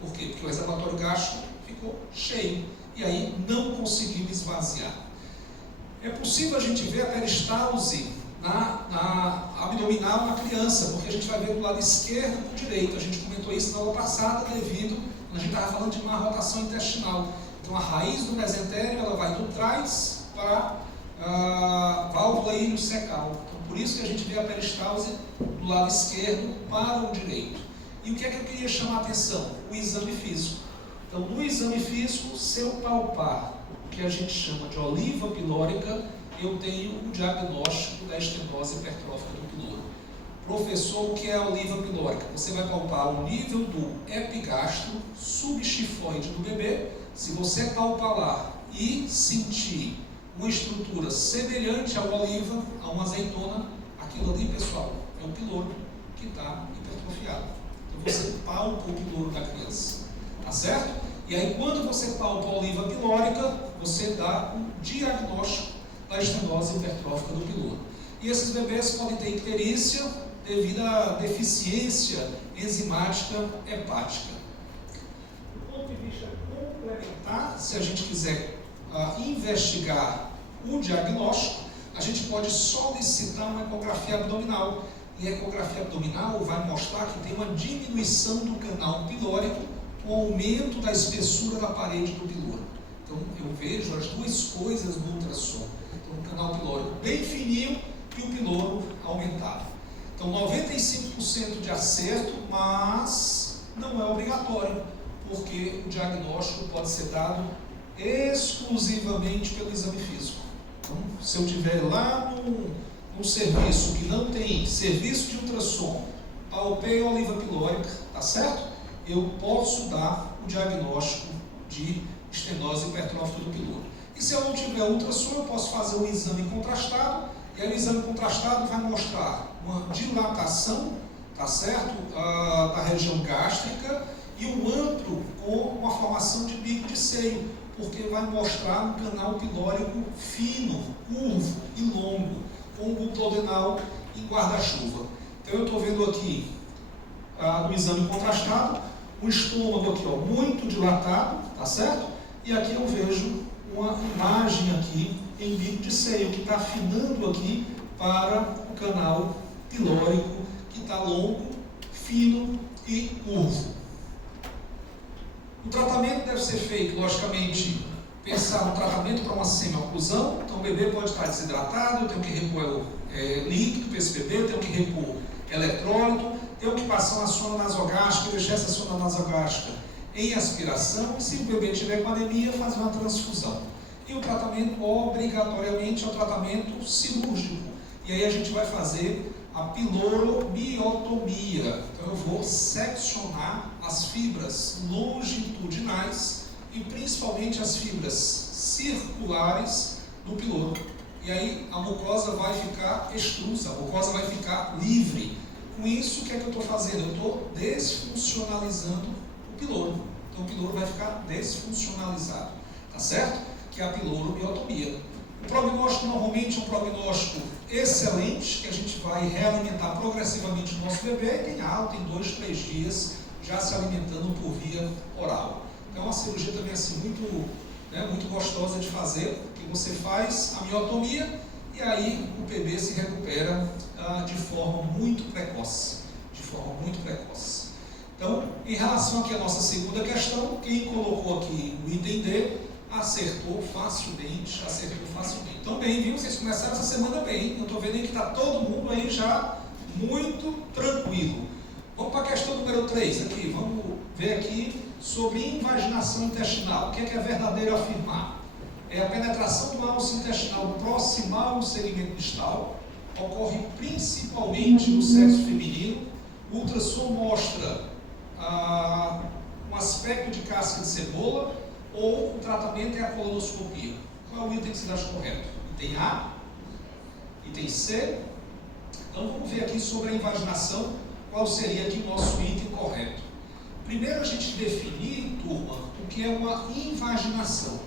Por quê? Porque o reservatório gástrico ficou cheio. E aí, não conseguiu esvaziar. É possível a gente ver a peristalse na abdominal na criança, porque a gente vai ver do lado esquerdo e do direito. A gente comentou isso na aula passada, devido, quando a gente estava falando de má rotação intestinal. Então, a raiz do mesentério, ela vai do trás para a válvula iliocecal. Então, por isso que a gente vê a peristalse do lado esquerdo para o direito. E o que é que eu queria chamar a atenção? O exame físico. Então, no exame físico, se eu palpar o que a gente chama de oliva pilórica, eu tenho o diagnóstico da estenose hipertrófica do piloro. Professor, o que é a oliva pilórica? Você vai palpar o nível do epigastro subchifoide do bebê. Se você palpar lá e sentir uma estrutura semelhante à oliva, a uma azeitona, aquilo ali, pessoal, é o piloro que está hipertrofiado. Então você palpa o piloro da criança, tá certo? E aí, quando você palpa a oliva pilórica, você dá um diagnóstico da estenose hipertrófica do piloro. E esses bebês podem ter icterícia devido à deficiência enzimática hepática. Do ponto de vista complementar, se a gente quiser investigar o diagnóstico, a gente pode solicitar uma ecografia abdominal. E a ecografia abdominal vai mostrar que tem uma diminuição do canal pilórico com aumento da espessura da parede do piloro. Então, eu vejo as duas coisas no ultrassom. Então, o canal pilórico bem fininho e o piloro aumentado. Então, 95% de acerto, mas não é obrigatório, porque o diagnóstico pode ser dado exclusivamente pelo exame físico. Então, se eu estiver lá num serviço que não tem serviço de ultrassom, palpei a oliva pilórica, tá certo? Eu posso dar o diagnóstico de estenose hipertrófica do piloro. E se eu não tiver ultrassom, eu posso fazer um exame contrastado, e aí o exame contrastado vai mostrar uma dilatação, tá certo? Da região gástrica, e o antro com uma formação de bico de seio, porque vai mostrar um canal pilórico fino, curvo e longo, com o duodenal em guarda-chuva. Então eu estou vendo aqui no exame contrastado, o estômago aqui, ó, muito dilatado, tá certo? E aqui eu vejo uma imagem aqui em bico de seio, que está afinando aqui para o canal pilórico, que está longo, fino e curvo. O tratamento deve ser feito, logicamente, pensar no tratamento para uma semi-oclusão. Então o bebê pode estar desidratado, eu tenho que repor líquido para esse bebê, eu tenho que repor eletrólito, tenho que passar uma sonda nasogástrica, deixar essa sonda nasogástrica em aspiração, e se o bebê tiver com anemia, fazer uma transfusão. E o tratamento, obrigatoriamente, é o tratamento cirúrgico. E aí a gente vai fazer a piloromiotomia. Então eu vou seccionar as fibras longitudinais e principalmente as fibras circulares do piloro. E aí a mucosa vai ficar extrusa, a mucosa vai ficar livre. Com isso, o que é que eu estou fazendo? Eu estou desfuncionalizando o piloro. Então o piloro vai ficar desfuncionalizado, tá certo? Que é a piloromiotomia. O prognóstico normalmente é um prognóstico excelente, que a gente vai realimentar progressivamente o nosso bebê, e tem alta em 2, 3 dias, já se alimentando por via oral. Então é uma cirurgia também assim, muito gostosa de fazer, que você faz a miotomia e aí o bebê se recupera de forma muito precoce. Então, em relação aqui à nossa segunda questão, quem colocou aqui o item D, acertou facilmente. Então, bem, viu? Vocês começaram essa semana bem. Eu estou vendo aí que está todo mundo aí já muito tranquilo. Vamos para a questão número 3 aqui. Vamos ver aqui sobre invaginação intestinal. O que é verdadeiro afirmar? É a penetração do ânus intestinal proximal no segmento distal. Ocorre principalmente no sexo feminino. O ultrassom mostra um aspecto de casca de cebola, ou o tratamento é a colonoscopia. Qual é o item que se acha correto? Item A, item C. Então vamos ver aqui sobre a invaginação, qual seria aqui o nosso item correto. Primeiro a gente definir, turma, o que é uma invaginação,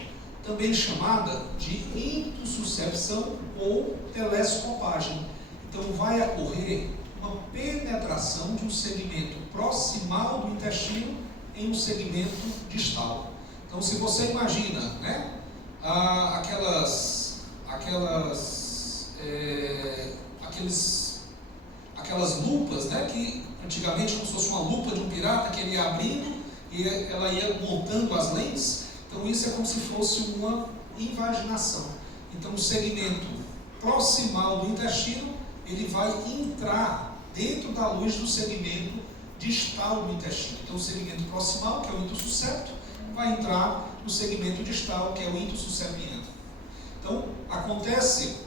também chamada de intussuscepção ou telescopagem. Então vai ocorrer uma penetração de um segmento proximal do intestino em um segmento distal. Então, se você imagina, né, aquelas lupas, né, que antigamente como se fosse uma lupa de um pirata que ele ia abrindo e ela ia montando as lentes, então isso é como se fosse uma invaginação. Então, o segmento proximal do intestino, ele vai entrar dentro da luz do segmento distal do intestino. Então, o segmento proximal, que é o intussuscepto, vai entrar no segmento distal, que é o intussusceptiano. Então, acontece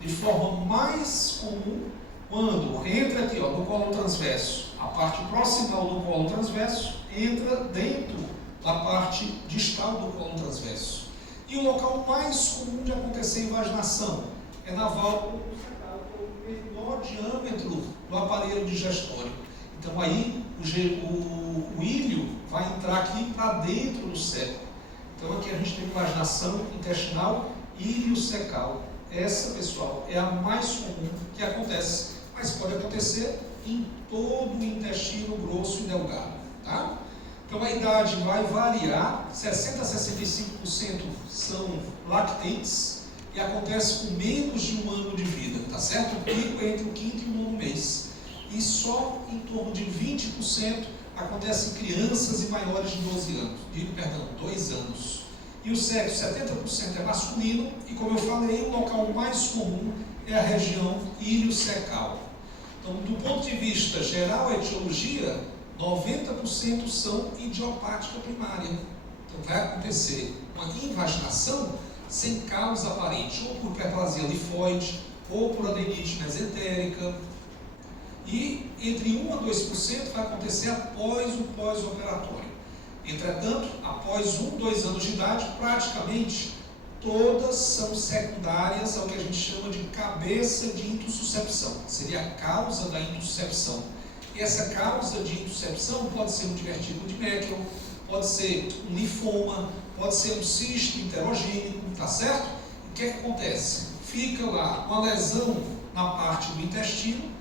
de forma mais comum quando entra aqui, ó, no colo transverso, a parte proximal do colo transverso entra dentro da parte distal do colo transverso. E o local mais comum de acontecer invaginação é na válvula fecal, o menor diâmetro do aparelho digestório. Então aí o íleo vai entrar aqui para dentro do seco. Então aqui a gente tem invaginação intestinal íleo-secal. Essa, pessoal, é a mais comum que acontece, mas pode acontecer em todo o intestino grosso e delgado, tá? Então a idade vai variar, 60% a 65% são lactentes e acontece com menos de 1 ano de vida, tá certo? O pico é entre o 5º e o 9º mês. E só em torno de 20% acontece em crianças e maiores de 2 anos. E o sexo, 70% é masculino, e como eu falei, o local mais comum é a região íleo-secal. Então, do ponto de vista geral, a etiologia, 90% são idiopática primária. Então, vai acontecer uma invaginação sem causa aparente, ou por hiperplasia linfóide, ou por adenite mesentérica. E entre 1 a 2% vai acontecer após o pós-operatório. Entretanto, após 1, 2 anos de idade, praticamente todas são secundárias ao que a gente chama de cabeça de intussuscepção. Seria a causa da intussuscepção. E essa causa de intuscepção pode ser um divertículo de Meckel, pode ser um linfoma, pode ser um cisto interogênico, tá certo? O que é que acontece? Fica lá uma lesão na parte do intestino,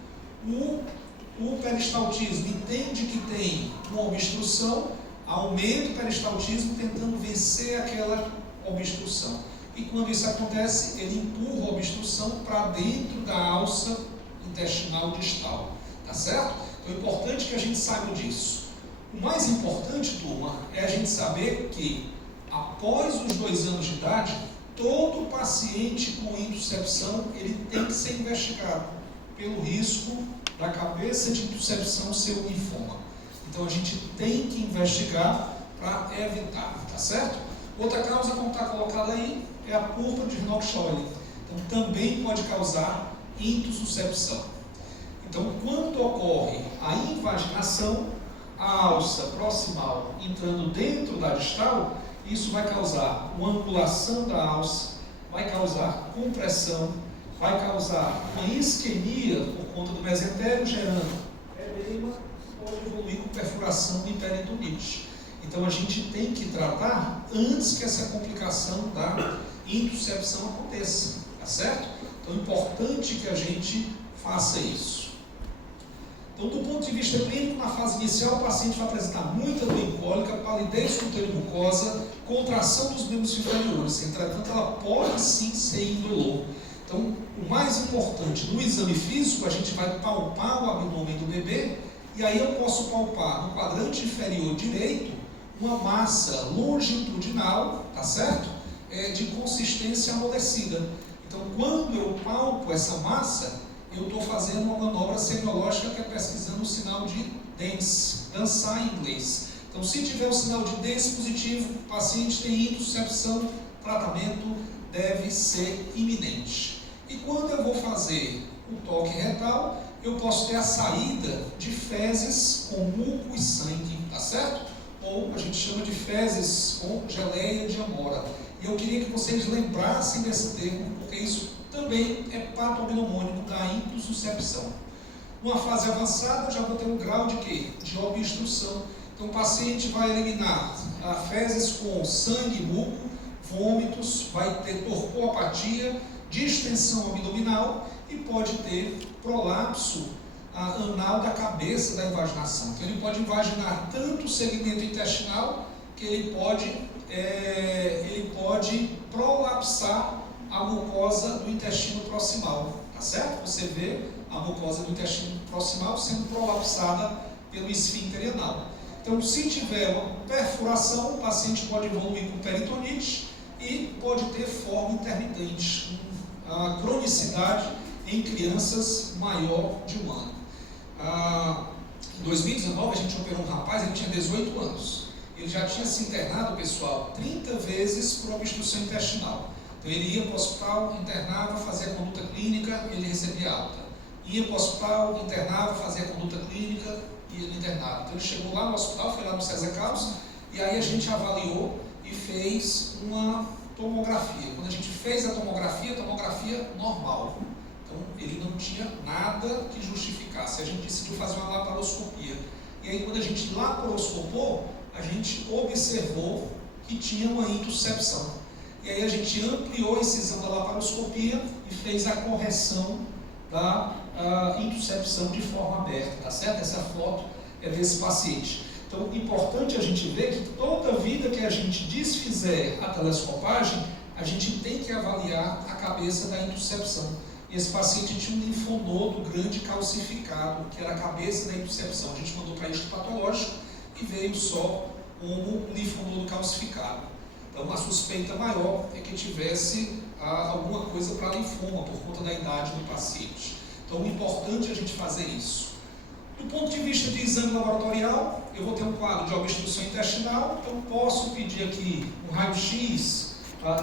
o peristaltismo entende que tem uma obstrução, aumenta o peristaltismo tentando vencer aquela obstrução. E quando isso acontece, ele empurra a obstrução para dentro da alça intestinal distal, tá certo? Então é importante que a gente saiba disso. O mais importante, turma, é a gente saber que após os 2 anos de idade, todo paciente com intuscepção, ele tem que ser investigado pelo risco da cabeça de intuscepção ser um linfoma. Então a gente tem que investigar para evitar, tá certo? Outra causa, como está colocada aí, é a púrpura de Rinox-Scheuerle. Então também pode causar intussuscepção. Então quando ocorre a invaginação, a alça proximal entrando dentro da distal, isso vai causar uma angulação da alça, vai causar compressão, vai causar uma isquemia por conta do mesentério, gerando edema, pode evoluir com perfuração e peritonite. Então a gente tem que tratar antes que essa complicação da intuscepção aconteça, tá certo? Então é importante que a gente faça isso. Então, do ponto de vista clínico, na fase inicial, o paciente vai apresentar muita dor cólica, palidez cutânea e mucosa, contração dos membros inferiores. Entretanto, ela pode sim ser indolor. Então, o mais importante, no exame físico, a gente vai palpar o abdômen do bebê, e aí eu posso palpar no quadrante inferior direito uma massa longitudinal, tá certo? De consistência amolecida. Então, quando eu palpo essa massa, eu estou fazendo uma manobra semiológica que é pesquisando o sinal de DENS, dançar em inglês. Então, se tiver o sinal de DENS positivo, o paciente tem intuscepção, tratamento deve ser iminente. E quando eu vou fazer o toque retal, eu posso ter a saída de fezes com muco e sangue, tá certo? Ou a gente chama de fezes com geleia de amora. E eu queria que vocês lembrassem desse termo, porque isso também é patognomônico da intussuscepção. Numa fase avançada, já vou ter um grau de quê? De obstrução. Então, o paciente vai eliminar fezes com sangue e muco, vômitos, vai ter torcopatia, distensão abdominal e pode ter prolapso anal da cabeça da invaginação. Então, ele pode invaginar tanto o segmento intestinal que ele pode prolapsar a mucosa do intestino proximal, tá certo? Você vê a mucosa do intestino proximal sendo prolapsada pelo esfíncter anal. Então, se tiver uma perfuração, o paciente pode evoluir com peritonite e pode ter forma intermitente, a cronicidade em crianças maior de 1 ano. Em 2019, a gente operou um rapaz, ele tinha 18 anos. Ele já tinha se internado, pessoal, 30 vezes por obstrução intestinal. Então, ele ia para o hospital, internava, fazia a conduta clínica, ele recebia alta. Ia para o hospital, internava, fazia a conduta clínica e ele internava. Então, ele chegou lá no hospital, foi lá no César Carlos, e aí a gente avaliou e fez uma tomografia. Quando a gente fez a tomografia normal. Então, ele não tinha nada que justificasse. A gente decidiu fazer uma laparoscopia. E aí, quando a gente laparoscopou, a gente observou que tinha uma intuscepção. E aí a gente ampliou a incisão da laparoscopia e fez a correção da intuscepção de forma aberta, tá certo? Essa foto é desse paciente. Então, importante a gente ver que toda vida que a gente desfizer a telescopagem, a gente tem que avaliar a cabeça da intuscepção. E esse paciente tinha um linfonodo grande calcificado, que era a cabeça da intuscepção. A gente mandou para histopatológico e veio só como um linfonodo calcificado. Então, a suspeita maior é que tivesse alguma coisa para linfoma, por conta da idade do paciente. Então, é importante a gente fazer isso. Do ponto de vista de exame laboratorial, eu vou ter um quadro de obstrução intestinal, então posso pedir aqui um raio-x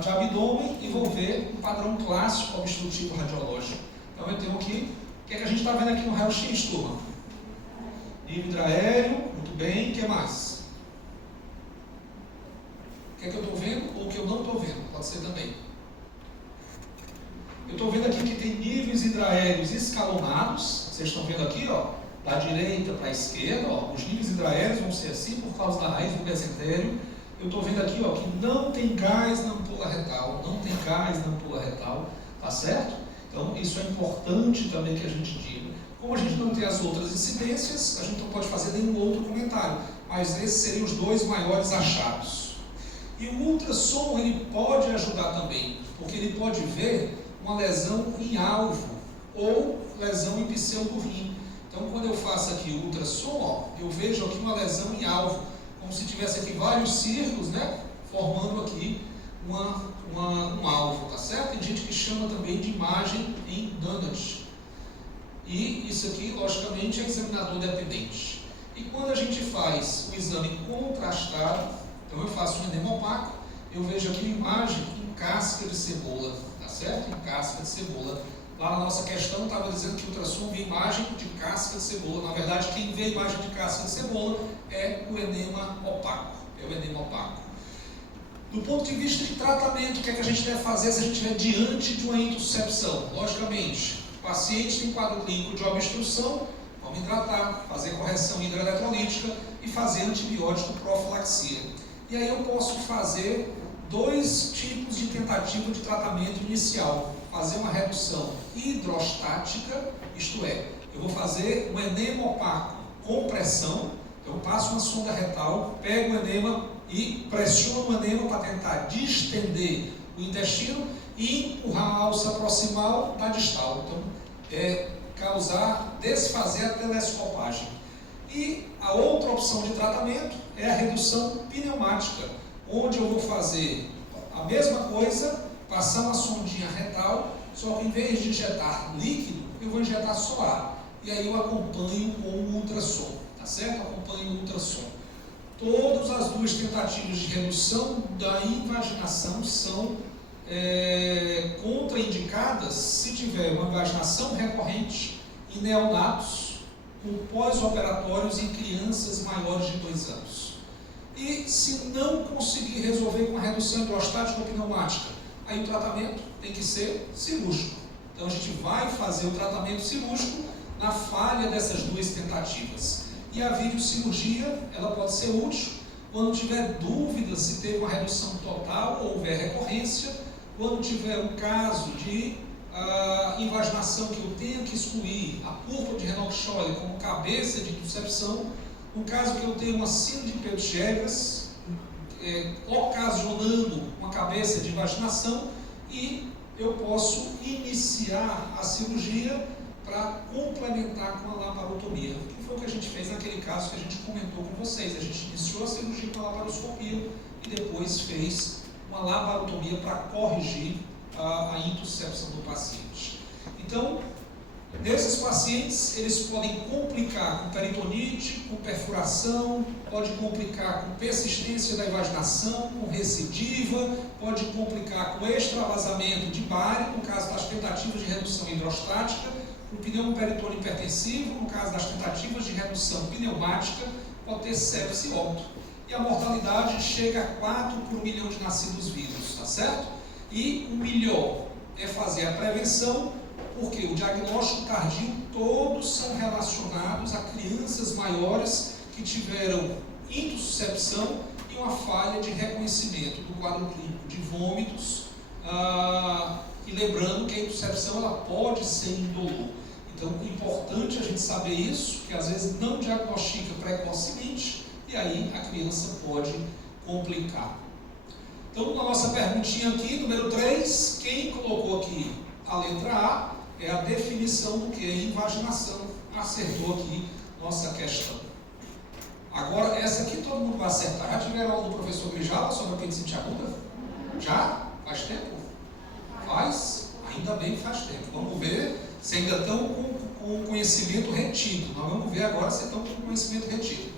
de abdômen e vou ver um padrão clássico obstrutivo radiológico. Então, eu tenho aqui, o que é que a gente está vendo aqui no raio-x, turma? Nível intraéreo, muito bem, o que mais? O que é que eu estou vendo ou o que eu não estou vendo? Pode ser também. Eu estou vendo aqui que tem níveis intraéreos escalonados. Vocês estão vendo aqui, ó, da direita para a esquerda, ó, os níveis intraéreos vão ser assim por causa da raiz do mesentério. Eu estou vendo aqui, ó, que não tem gás na ampola retal, não tem gás na ampola retal, tá certo? Então isso é importante também que a gente diga. Como a gente não tem as outras incidências, a gente não pode fazer nenhum outro comentário, mas esses seriam os dois maiores achados. E o ultrassom ele pode ajudar também, porque ele pode ver uma lesão em alvo ou lesão em pseudo rim. Então, quando eu faço aqui o ultrassom, ó, eu vejo aqui uma lesão em alvo, como se tivesse aqui vários círculos, né, formando aqui um alvo, tá certo? Tem gente que chama também de imagem em Donut. E isso aqui, logicamente, é examinador dependente. E quando a gente faz o exame contrastado, então eu faço um edema opaco, eu vejo aqui uma imagem em casca de cebola, tá certo? Em casca de cebola. Lá na nossa questão estava dizendo que o ultrassom vê imagem de casca de cebola. Na verdade, quem vê imagem de casca de cebola é o edema opaco. É o edema opaco. Do ponto de vista de tratamento, o que é que a gente deve fazer se a gente estiver diante de uma intussuscepção? Logicamente, o paciente tem quadro clínico de obstrução, vamos hidratar, fazer correção hidroeletrolítica e fazer antibiótico profilaxia. E aí eu posso fazer dois tipos de tentativa de tratamento inicial. Fazer uma redução hidrostática, isto é, eu vou fazer um edema opaco com pressão, então eu passo uma sonda retal, pego o edema e pressiono o edema para tentar distender o intestino e empurrar a alça proximal da distal. Então, desfazer a telescopagem. E a outra opção de tratamento é a redução pneumática, onde eu vou fazer a mesma coisa, passar uma sondinha retal, só que em vez de injetar líquido, eu vou injetar só ar. E aí eu acompanho com o ultrassom, tá certo? Acompanho o ultrassom. Todas as duas tentativas de redução da invaginação são contraindicadas se tiver uma invaginação recorrente em neonatos, com pós-operatórios em crianças maiores de 2 anos. E se não conseguir resolver com a redução hidrostática ou pneumática, aí o tratamento tem que ser cirúrgico. Então a gente vai fazer o tratamento cirúrgico na falha dessas duas tentativas. E a videocirurgia, ela pode ser útil quando tiver dúvida se teve uma redução total ou houver recorrência, quando tiver um caso de invaginação que eu tenha que excluir a púrpura de Renox-Scheuer como cabeça de intussuscepção, no caso que eu tenho uma síndrome de Peutz-Jeghers, ocasionando uma cabeça de invaginação, e eu posso iniciar a cirurgia para complementar com a laparotomia, que foi o que a gente fez naquele caso que a gente comentou com vocês. A gente iniciou a cirurgia com a laparoscopia e depois fez uma laparotomia para corrigir a intussuscepção do paciente. Então, nesses pacientes, eles podem complicar com peritonite, com perfuração, pode complicar com persistência da invaginação, com recidiva, pode complicar com extravasamento de bário, no caso das tentativas de redução hidrostática, com pneumoperitônio hipertensivo, no caso das tentativas de redução pneumática, pode ter sepse e óbito. E a mortalidade chega a 4 por milhão de nascidos vivos, tá certo? E o melhor é fazer a prevenção, porque o diagnóstico tardio todos são relacionados a crianças maiores que tiveram intussuscepção e uma falha de reconhecimento do quadro clínico de vômitos, e lembrando que a intussuscepção ela pode ser indolor. Então é importante a gente saber isso, que às vezes não diagnostica precocemente e aí a criança pode complicar. Então, na nossa perguntinha aqui, número 3, quem colocou aqui a letra A é a definição do que é invaginação. Acertou aqui nossa questão. Agora, essa aqui todo mundo vai acertar. Já tiveram aula do professor Grijala sobre apendicite aguda? Já? Faz tempo? Faz? Ainda bem que faz tempo. Vamos ver se ainda estão com o conhecimento retido. Nós vamos ver agora se estão com o conhecimento retido.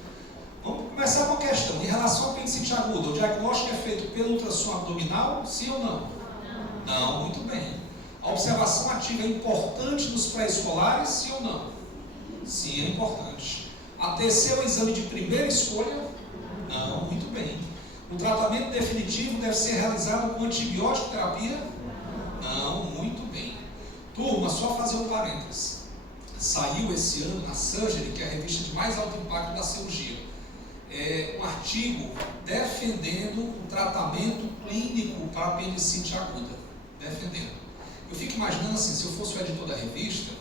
Vamos começar com a questão. Em relação à apendicite aguda, o diagnóstico é feito pelo ultrassom abdominal, sim ou não? Não, muito bem. A observação ativa é importante nos pré-escolares, sim ou não? Sim, é importante. A TC é o exame de primeira escolha? Não, muito bem. O tratamento definitivo deve ser realizado com antibiótico terapia? Não, muito bem. Turma, só fazer um parênteses. saiu esse ano na Surgery, que é a revista de mais alto impacto da cirurgia, um artigo defendendo o tratamento clínico para apendicite aguda. Defendendo. Eu fico imaginando assim, se eu fosse o editor da revista,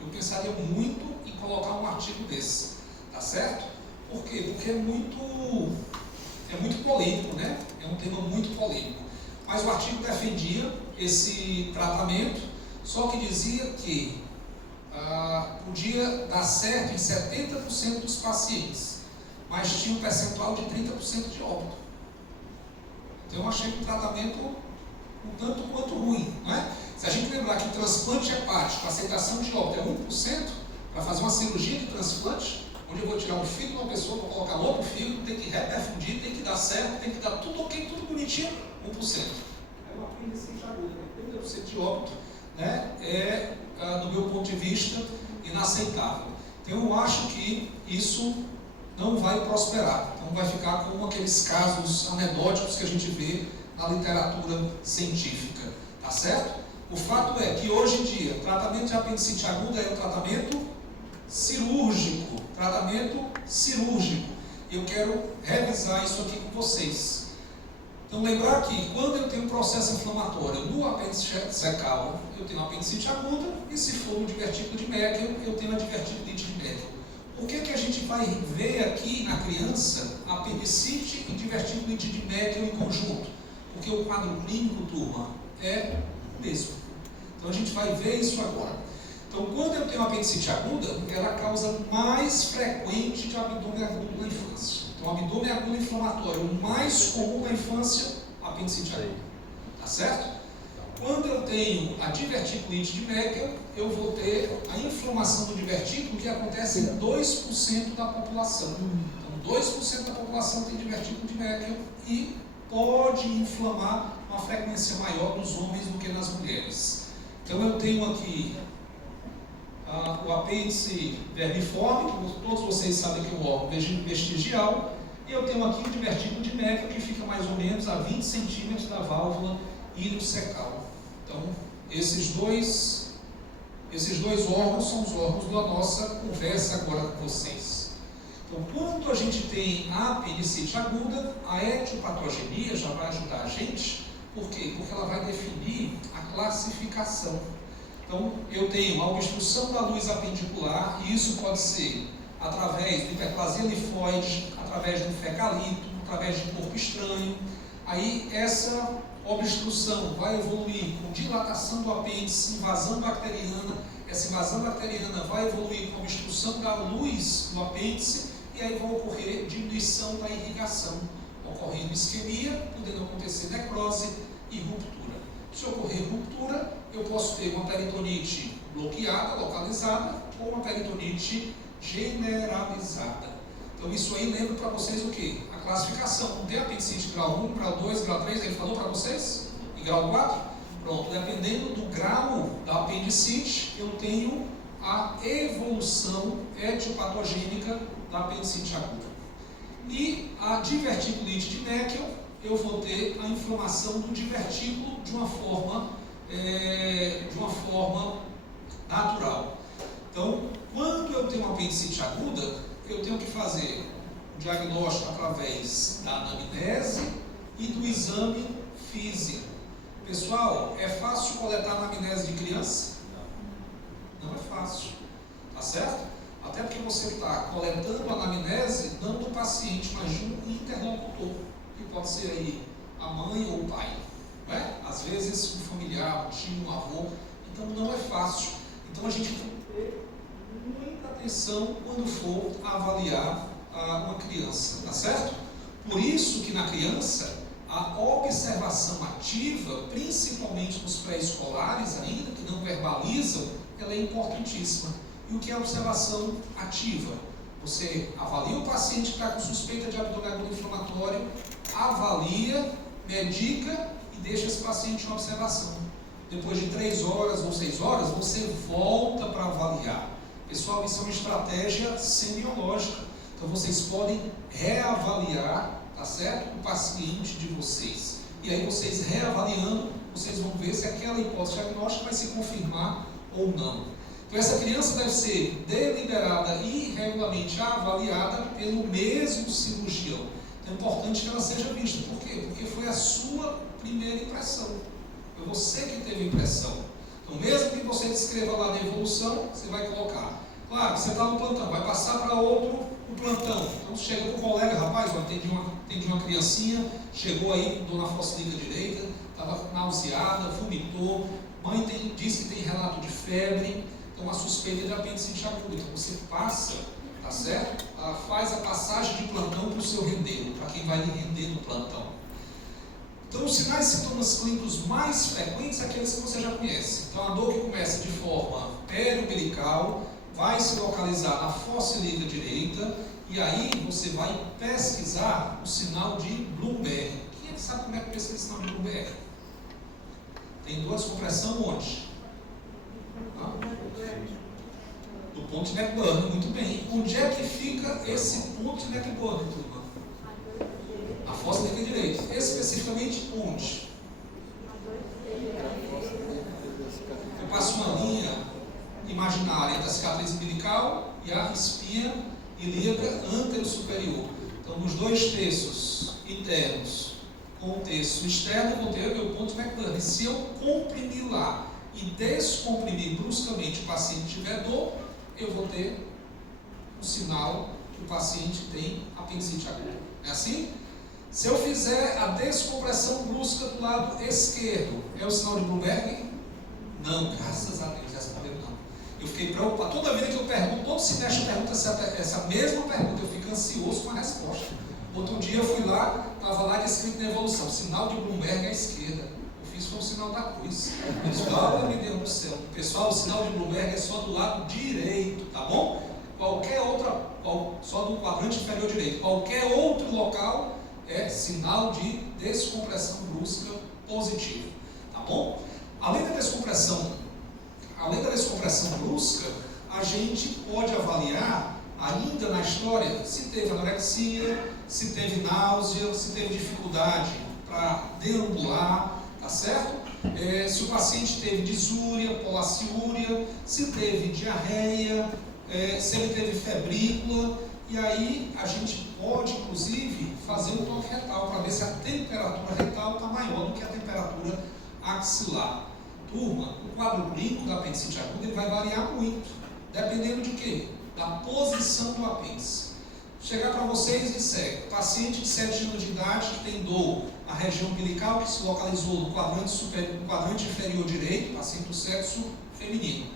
eu pensaria muito em colocar um artigo desse, tá certo? Por quê? Porque é muito polêmico, né? É um tema muito polêmico. Mas o artigo defendia esse tratamento, só que dizia que podia dar certo em 70% dos pacientes, mas tinha um percentual de 30% de óbito. Então eu achei que o tratamento um tanto quanto ruim, não é? Se a gente lembrar que o transplante hepático, a aceitação de óbito é 1%, para fazer uma cirurgia de transplante, onde eu vou tirar um fígado de uma pessoa, vou colocar outro fígado, tem que reperfundir, tem que dar certo, tem que dar tudo ok, tudo bonitinho, 1%. É uma apendicite aguda, 30% de óbito, né? Do meu ponto de vista, inaceitável. Então eu acho que isso não vai prosperar, então vai ficar como aqueles casos anedóticos que a gente vê na literatura científica, tá certo? O fato é que hoje em dia, o tratamento de apendicite aguda é um tratamento cirúrgico, Eu quero revisar isso aqui com vocês. Então lembrar que quando eu tenho um processo inflamatório no apêndice secal, eu tenho apendicite aguda, e se for no divertículo de Meckel, eu tenho a diverticulite de Meckel. Por que a gente vai ver aqui na criança apendicite e diverticulite de Meckel em conjunto? Porque o quadro clínico, turma, é o mesmo. Então a gente vai ver isso agora. Então quando eu tenho apendicite aguda, ela causa mais frequente de abdômen agudo na infância. Então abdômen agudo inflamatório, o mais comum na infância, apendicite aguda. Tá certo? Quando eu tenho a diverticulite de Meckel, eu vou ter a inflamação do divertículo, que acontece em 2% da população. Então 2% da população tem divertículo de Meckel e pode inflamar uma frequência maior nos homens do que nas mulheres. Então eu tenho aqui o apêndice vermiforme, todos vocês sabem que é o órgão vestigial, e eu tenho aqui o divertículo de Meckel, que fica mais ou menos a 20 centímetros da válvula iliocecal. Então esses dois órgãos são os órgãos da nossa conversa agora com vocês. Então, quando a gente tem a apendicite aguda, a etiopatogenia já vai ajudar a gente. Por quê? Porque ela vai definir a classificação. Então, eu tenho a obstrução da luz apendicular, e isso pode ser através de hiperplasia linfóide, através de um fecalito, através de corpo estranho. Aí, essa obstrução vai evoluir com dilatação do apêndice, invasão bacteriana. Essa invasão bacteriana vai evoluir com obstrução da luz do apêndice, e aí vai ocorrer diminuição da irrigação, ocorrendo isquemia, podendo acontecer necrose e ruptura. Se ocorrer ruptura, eu posso ter uma peritonite bloqueada, localizada, ou uma peritonite generalizada. Então isso aí lembra para vocês o quê? A classificação. Não tem apendicite grau 1, grau 2, grau 3, ele falou para vocês? E grau 4? Pronto, dependendo do grau da apendicite, eu tenho a evolução etiopatogênica da apendicite aguda. E a diverticulite de Meckel, eu vou ter a inflamação do divertículo de uma forma natural. Então, quando eu tenho uma apendicite aguda, eu tenho que fazer o diagnóstico através da anamnese e do exame físico. Pessoal, é fácil coletar a anamnese de criança? Não é fácil, tá certo? Até porque você está coletando a anamnese não do paciente, mas de um interlocutor, que pode ser aí a mãe ou o pai, não é? Às vezes um familiar, um tio, um avô, então não é fácil. Então a gente tem que ter muita atenção quando for avaliar uma criança, tá certo? Por isso que na criança, a observação ativa, principalmente nos pré-escolares ainda, que não verbalizam, ela é importantíssima. E o que é observação ativa? Você avalia o paciente que está com suspeita de abdômen agudo inflamatório, avalia, medica e deixa esse paciente em observação. Depois de 3 horas ou 6 horas, você volta para avaliar. Pessoal, isso é uma estratégia semiológica. Então vocês podem reavaliar, tá certo? O paciente de vocês. E aí vocês reavaliando, vocês vão ver se aquela hipótese diagnóstica vai se confirmar ou não. Então essa criança deve ser deliberada e regularmente avaliada pelo mesmo cirurgião. Então é importante que ela seja vista. Por quê? Porque foi a sua primeira impressão. Foi você que teve a impressão. Então mesmo que você descreva lá na evolução, você vai colocar. Claro, você está no plantão, vai passar para outro o plantão. Então chega com o colega, rapaz, eu atendi uma criancinha, chegou aí com dor na fossa direita, estava nauseada, vomitou, mãe disse que tem relato de febre, então a suspeita de apendicite aguda. Então você passa, tá certo? Faz a passagem de plantão para o seu rendeiro, para quem vai lhe render no plantão. Então os sinais e sintomas clínicos mais frequentes são aqueles que você já conhece. Então a dor que começa de forma periumbilical, vai se localizar na fossa ilíaca direita, e aí você vai pesquisar o sinal de Bloomberg. Quem é que sabe como é que pesquisa o sinal de Bloomberg? Tem dor de descompressão onde? Do ponto de McBurney, muito bem. Onde é que fica esse ponto de McBurney, turma? A fossa ilíaca direita. Especificamente onde? Eu passo uma linha imaginária entre a cicatriz umbilical e a espinha ilíaca antero-superior. Então, nos 2 terços internos com o terço externo, eu vou ter o meu ponto McBurney. Se eu comprimir lá e descomprimir bruscamente o paciente tiver dor, eu vou ter um sinal que o paciente tem apendicite aguda. É assim? Se eu fizer a descompressão brusca do lado esquerdo, é o sinal de Bloomberg? Não, graças a Deus, respondeu não. Eu fiquei preocupado. Toda vez que eu pergunto, todo semestre eu pergunto essa mesma pergunta, eu fico ansioso com a resposta. Outro dia eu fui lá, estava lá escrito na evolução, sinal de Bloomberg à esquerda. Eu fiz foi o sinal da cruz. Pessoal, me Deus do céu. Pessoal, o sinal de Bloomberg é só do lado direito, tá bom? Só do quadrante inferior direito. Qualquer outro local é sinal de descompressão brusca positivo, tá bom? Além da descompressão brusca, a gente pode avaliar ainda na história se teve anorexia, se teve náusea, se teve dificuldade para deambular, tá certo? Se o paciente teve disúria, polaciúria, se teve diarreia, se ele teve febrícula, e aí a gente pode inclusive fazer um toque retal para ver se a temperatura retal está maior do que a temperatura axilar. Turma, o quadro clínico da apendicite aguda ele vai variar muito, dependendo de quê? Da posição do apêndice. Chegar para vocês e disser, paciente de 7 anos de idade que tem dor na região umbilical, que se localizou no quadrante inferior direito, paciente do sexo feminino.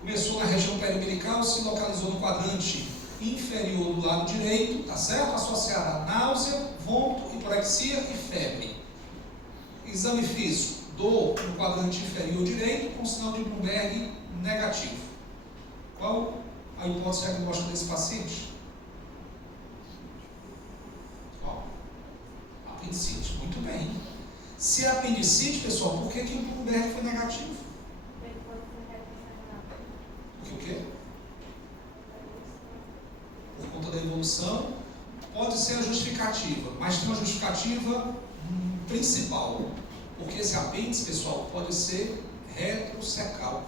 Começou na região periumbilical, se localizou no quadrante inferior do lado direito, tá certo? Associada a náusea, vômito, hiporexia e febre. Exame físico, dor no quadrante inferior direito com sinal de Bloomberg negativo. Qual a hipótese diagnóstica desse paciente? Qual? Apendicite. Muito bem. Se é apendicite, pessoal, por que o Bloomberg foi negativo? Porque o quê? Por conta da evolução, pode ser a justificativa, mas tem uma justificativa principal, porque esse apêndice, pessoal, pode ser retrocecal.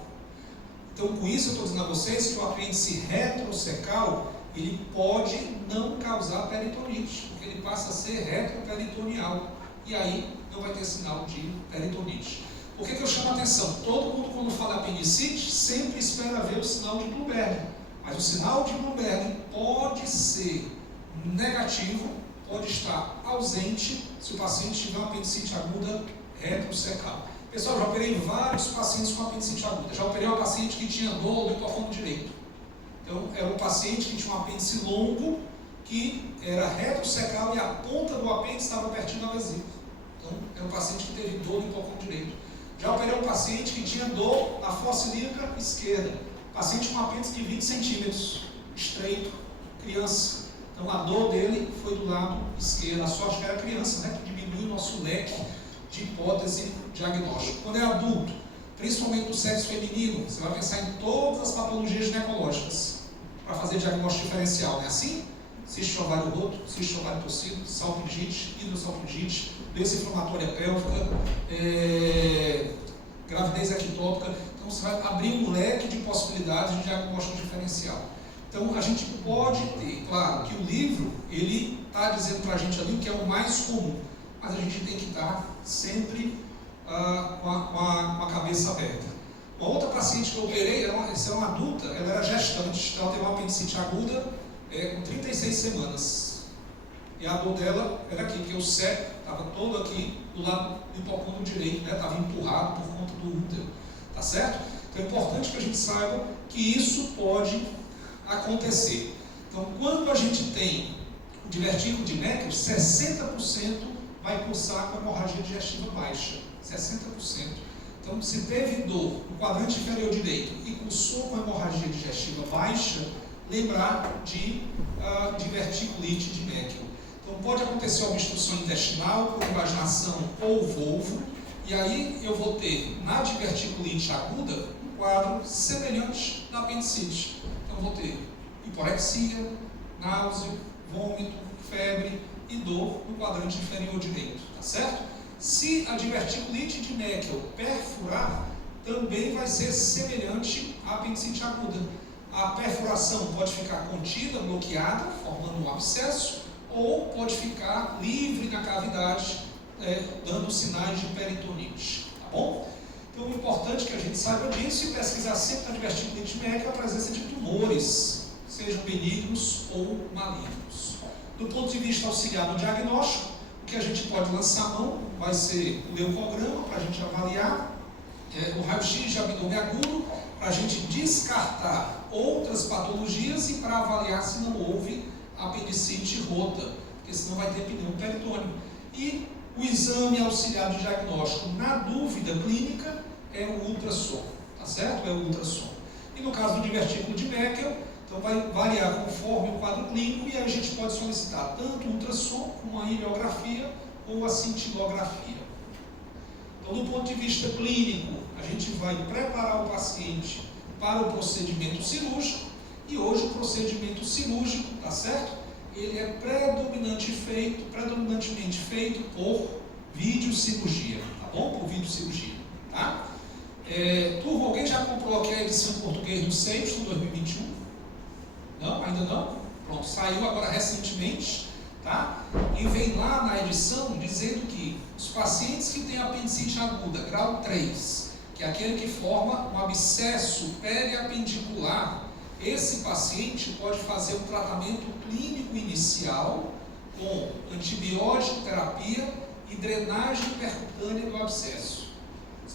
Então, com isso eu estou dizendo a vocês que o apêndice retrocecal, ele pode não causar peritonite, porque ele passa a ser retroperitoneal, e aí não vai ter sinal de peritonite. Por que eu chamo a atenção? Todo mundo, quando fala apendicite, sempre espera ver o sinal de Bloomberg. Mas o sinal de Bloomberg pode ser negativo, pode estar ausente se o paciente tiver uma apendicite aguda retrocecal. Pessoal, já operei vários pacientes com apendicite aguda. Já operei uma paciente que tinha dor no hipofono direito. Então, era um paciente que tinha um apêndice longo, que era retrocecal e a ponta do apêndice estava pertinho da vesícula. Então, era um paciente que teve dor no hipofono direito. Já operei um paciente que tinha dor na fossa ilíaca esquerda. Paciente com apêndice de 20 centímetros, estreito, criança. Então a dor dele foi do lado esquerdo. A sorte que era criança, né? Que diminui o nosso leque de hipótese diagnóstica. Quando é adulto, principalmente do sexo feminino, você vai pensar em todas as patologias ginecológicas para fazer diagnóstico diferencial, não é assim? Cisto ovário roto, cisto ovário torcido, salpingite, hidrossalpingite, doença inflamatória pélvica, gravidez ectópica. Então você vai abrir um leque de possibilidades de diagnóstico diferencial. Então a gente pode ter, claro, que o livro, ele está dizendo para a gente ali o que é o mais comum, mas a gente tem que estar sempre com a cabeça aberta. Uma outra paciente que eu operei, essa é uma adulta, ela era gestante, ela teve uma apendicite aguda com 36 semanas. E a dor dela era aqui, porque o septo estava todo aqui do lado do hipocôndrio direito, né? Estava empurrado por conta do útero, tá certo? Então é importante que a gente saiba que isso pode acontecer. Então, quando a gente tem o divertículo de Meckel, 60% vai cursar com hemorragia digestiva baixa, 60%. Então, se teve dor no quadrante inferior direito e cursou com hemorragia digestiva baixa, lembrar de diverticulite de Meckel. Então, pode acontecer obstrução intestinal por invaginação ou volvo, e aí eu vou ter na diverticulite aguda um quadro semelhante na apendicite. Então, vou ter hiporexia, náusea, vômito, febre e dor no quadrante inferior direito, tá certo? Se a diverticulite de Meckel perfurar, também vai ser semelhante à apendicite aguda. A perfuração pode ficar contida, bloqueada, formando um abscesso, ou pode ficar livre na cavidade, dando sinais de peritonite, tá bom? Então, o importante é que a gente saiba disso e pesquisar sempre na diverticulite de Meckel a presença de tumores, sejam benignos ou malignos. Do ponto de vista auxiliar no diagnóstico, o que a gente pode lançar a mão vai ser o leucograma, para a gente avaliar, o raio-x de abdômen agudo, para a gente descartar outras patologias e para avaliar se não houve apendicite rota, porque senão vai ter pneu peritônio. E o exame auxiliar de diagnóstico, na dúvida clínica, é o ultrassom, tá certo? É o ultrassom. E no caso do divertículo de Meckel, então vai variar conforme o quadro clínico e aí a gente pode solicitar tanto o ultrassom como a ileografia ou a cintilografia. Então, do ponto de vista clínico, a gente vai preparar o paciente para o procedimento cirúrgico e hoje o procedimento cirúrgico, tá certo? Ele é predominantemente feito por videocirurgia, tá bom? Por videocirurgia, tá? Turma, alguém já comprou aqui a edição em português do Seixo 2021? Não? Ainda não? Pronto, saiu agora recentemente, tá? E vem lá na edição dizendo que os pacientes que têm apendicite aguda, grau 3, que é aquele que forma um abscesso periapendicular, esse paciente pode fazer um tratamento clínico inicial com antibiótico terapia e drenagem percutânea do abscesso.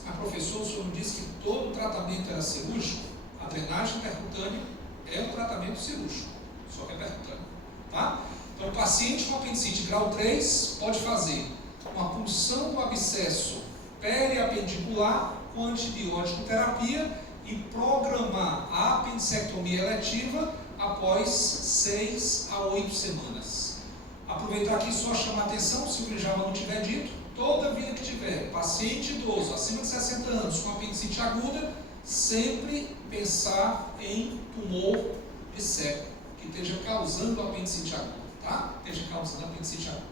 Mas professor, o senhor disse que todo tratamento era cirúrgico? A drenagem percutânea é um tratamento cirúrgico, só que é percutâneo, tá? Então, o paciente com apendicite grau 3 pode fazer uma punção do abscesso periapendicular com antibiótico terapia e programar a apendicectomia eletiva após 6 a 8 semanas. Aproveitar aqui só chamar atenção, se o já não tiver dito, toda vida que tiver paciente idoso acima de 60 anos com apendicite aguda, sempre pensar em tumor de septo, que esteja causando apendicite aguda, tá? Esteja causando apendicite aguda.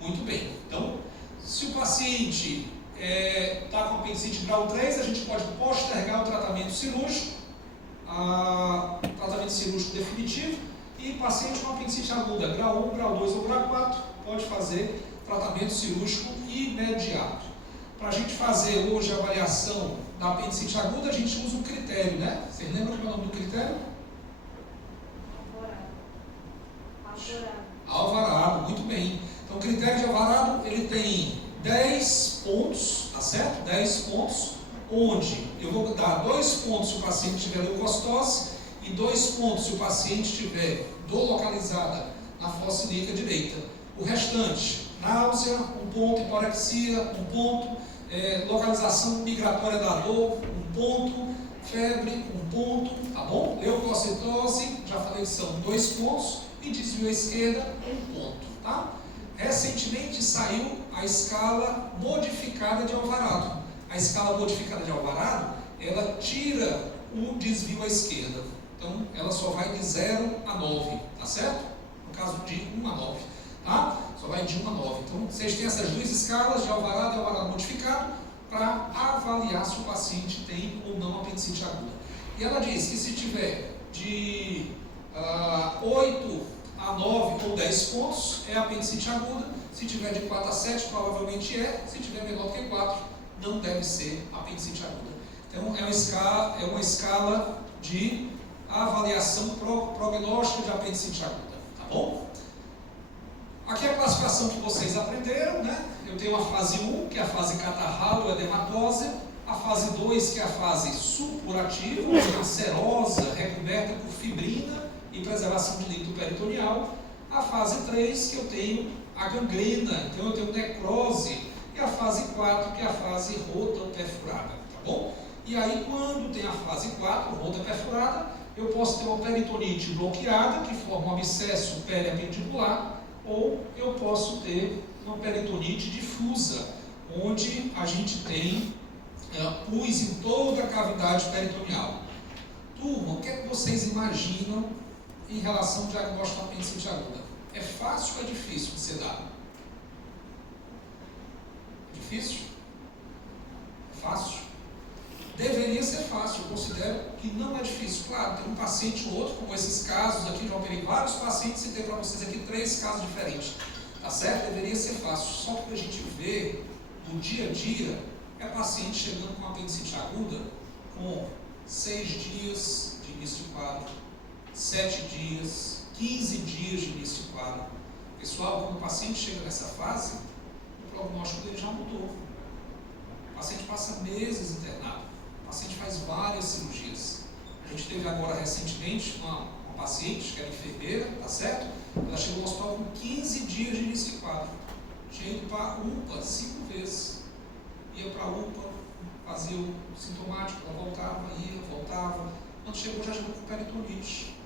Muito bem, então, se o paciente está com apendicite grau 3, a gente pode postergar o tratamento cirúrgico, tratamento cirúrgico definitivo, e paciente com apendicite aguda grau 1, grau 2 ou grau 4 pode fazer tratamento cirúrgico imediato. Para a gente fazer hoje a avaliação da apendicite aguda, a gente usa um critério, né? Vocês lembram qual é o nome do critério? Alvarado, muito bem. Então o critério de Alvarado, ele tem 10 pontos, tá certo? 10 pontos, onde eu vou dar 2 pontos se o paciente tiver leucocitose e 2 pontos se o paciente tiver dor localizada na fossa ilíaca direita. O restante, náusea, 1 ponto, hiporexia, 1 ponto, localização migratória da dor, 1 ponto, febre, 1 ponto, tá bom? Leucocitose, já falei que são 2 pontos, e desvio à esquerda, 1 ponto, tá? Recentemente saiu a escala modificada de Alvarado. A escala modificada de Alvarado, ela tira o desvio à esquerda. Então, ela só vai de 0 a 9, tá certo? No caso de 1 a 9, tá? Só vai de 1 a 9. Então, vocês têm essas duas escalas de Alvarado e Alvarado modificado. para avaliar se o paciente tem ou não apendicite aguda. E ela diz que se tiver de 8 a 9 ou 10 pontos, é apendicite aguda. Se tiver de 4 a 7, provavelmente é. Se tiver menor que 4, não deve ser apendicite aguda. Então, é uma escala de avaliação prognóstica de apendicite aguda, tá bom? Aqui é a classificação que vocês aprenderam, né? Eu tenho a fase 1, que é a fase catarral ou edematose, a fase 2, que é a fase supurativa, ou cancerosa, recoberta por fibrina e preservação de líquido peritoneal, a fase 3, que eu tenho a gangrena, então eu tenho necrose, e a fase 4, que é a fase rota perfurada, tá bom? E aí, quando tem a fase 4, rota perfurada, eu posso ter uma peritonite bloqueada, que forma um abscesso periapendicular, ou eu posso ter uma peritonite difusa, onde a gente tem pus em toda a cavidade peritoneal. Turma, o que é que vocês imaginam em relação ao diagnóstico da apendicite aguda? É fácil ou é difícil de ser dado? É difícil? É fácil? Deveria ser fácil, eu considero que não é difícil. Claro, tem um paciente ou outro, como esses casos aqui, já operei vários pacientes e tem para vocês aqui 3 casos diferentes. Tá certo? Deveria ser fácil. Só que a gente vê no dia a dia, é paciente chegando com apendicite aguda com 6 dias de início de quadro, 7 dias, 15 dias de início de quadro. Pessoal, quando o paciente chega nessa fase, o prognóstico dele já mudou. O paciente passa meses internado. O paciente faz várias cirurgias. A gente teve agora recentemente uma paciente, que era enfermeira, tá certo? Ela chegou ao hospital com 15 dias de início de quadro. Tinha ido para a UPA 5 vezes. Ia para a UPA, fazia o sintomático, ela voltava, ia, voltava. Quando chegou, já chegou com peritonite.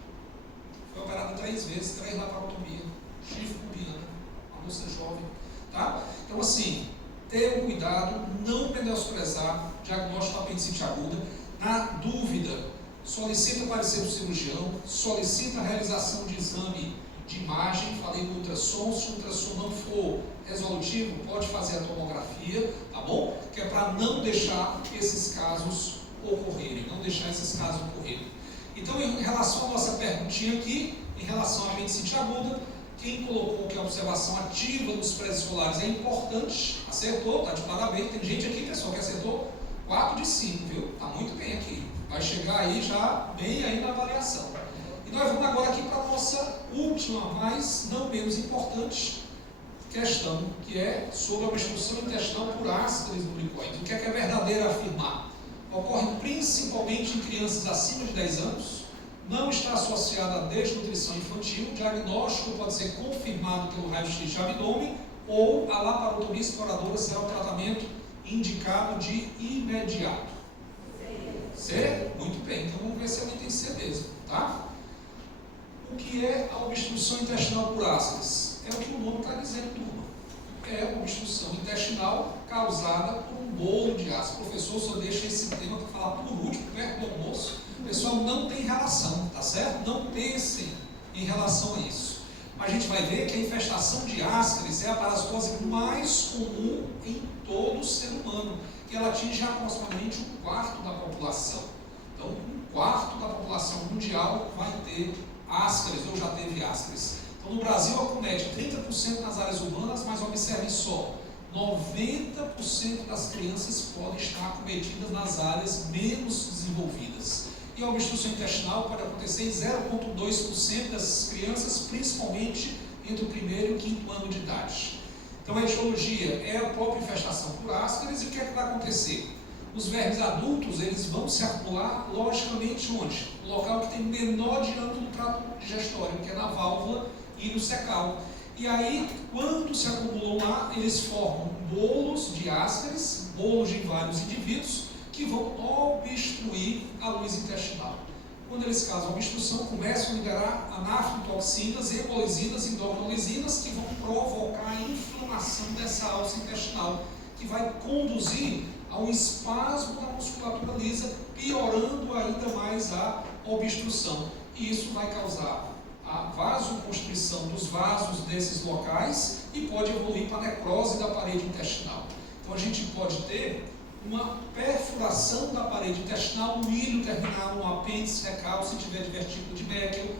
Foi operada 3 vezes, 3 laparotomia, chifre pubiana, uma moça jovem, tá? Então, assim, ter um cuidado, não menosprezar diagnóstico da apendicite aguda. Na dúvida, solicita parecer do cirurgião, solicita a realização de exame de imagem, falei do ultrassom, se o ultrassom não for resolutivo, pode fazer a tomografia, tá bom? Que é para não deixar esses casos ocorrerem, não deixar esses casos ocorrerem. Então, em relação à nossa perguntinha aqui, em relação à apendicite aguda, quem colocou que a observação ativa dos pré-escolares é importante, acertou, tá de parabéns. Tem gente aqui, pessoal, que acertou 4 de 5, viu? Tá muito bem aqui. Vai chegar aí já bem aí na avaliação. E nós vamos agora aqui para a nossa última, mas não menos importante questão, que é sobre a obstrução intestinal por ácidos lubricoides. O que é verdadeiro afirmar? Ocorre principalmente em crianças acima de 10 anos, não está associada à desnutrição infantil, o diagnóstico pode ser confirmado pelo raio-x de abdômen ou a laparotomia exploradora será o tratamento indicado de imediato. C? Muito bem, então vamos ver se ela tem C mesmo, tá? O que é a obstrução intestinal por ácidos? É o que o nome está dizendo, turma. É uma obstrução intestinal causada por um bolo de ácido. O professor só deixa esse tema para falar por último, perto do almoço. O pessoal não tem relação, tá certo? Não pensem em relação a isso. Mas a gente vai ver que a infestação de ascaris é a parasitose mais comum em todo ser humano, que ela atinge aproximadamente 1/4 da população. Então, 1/4 da população mundial vai ter ascaris ou já teve ascaris. Então, no Brasil acomete 30% nas áreas urbanas, mas observem só, 90% das crianças podem estar acometidas nas áreas menos desenvolvidas. E a obstrução intestinal pode acontecer em 0,2% dessas crianças, principalmente entre o 1º e o 5º ano de idade. Então, a etiologia é a própria infestação por ascaris. E o que é que vai acontecer? Os vermes adultos, eles vão se acumular, logicamente, onde? No local que tem menor diâmetro do trato digestório, que é na válvula iliocecal. E aí, quando se acumulam lá, eles formam bolos de ascaris, bolos de vários indivíduos, que vão obstruir a luz intestinal. Quando eles causam obstrução, começam a liberar anaftotoxinas, hemolisinas, endocrinolisinas, que vão provocar a inflamação dessa alça intestinal, que vai conduzir a um espasmo da musculatura lisa, piorando ainda mais a obstrução. E isso vai causar a vasoconstrição dos vasos desses locais e pode evoluir para a necrose da parede intestinal. Então a gente pode ter uma perfuração da parede intestinal, no ilho terminal, no apêndice recal, se tiver divertículo de Meckel,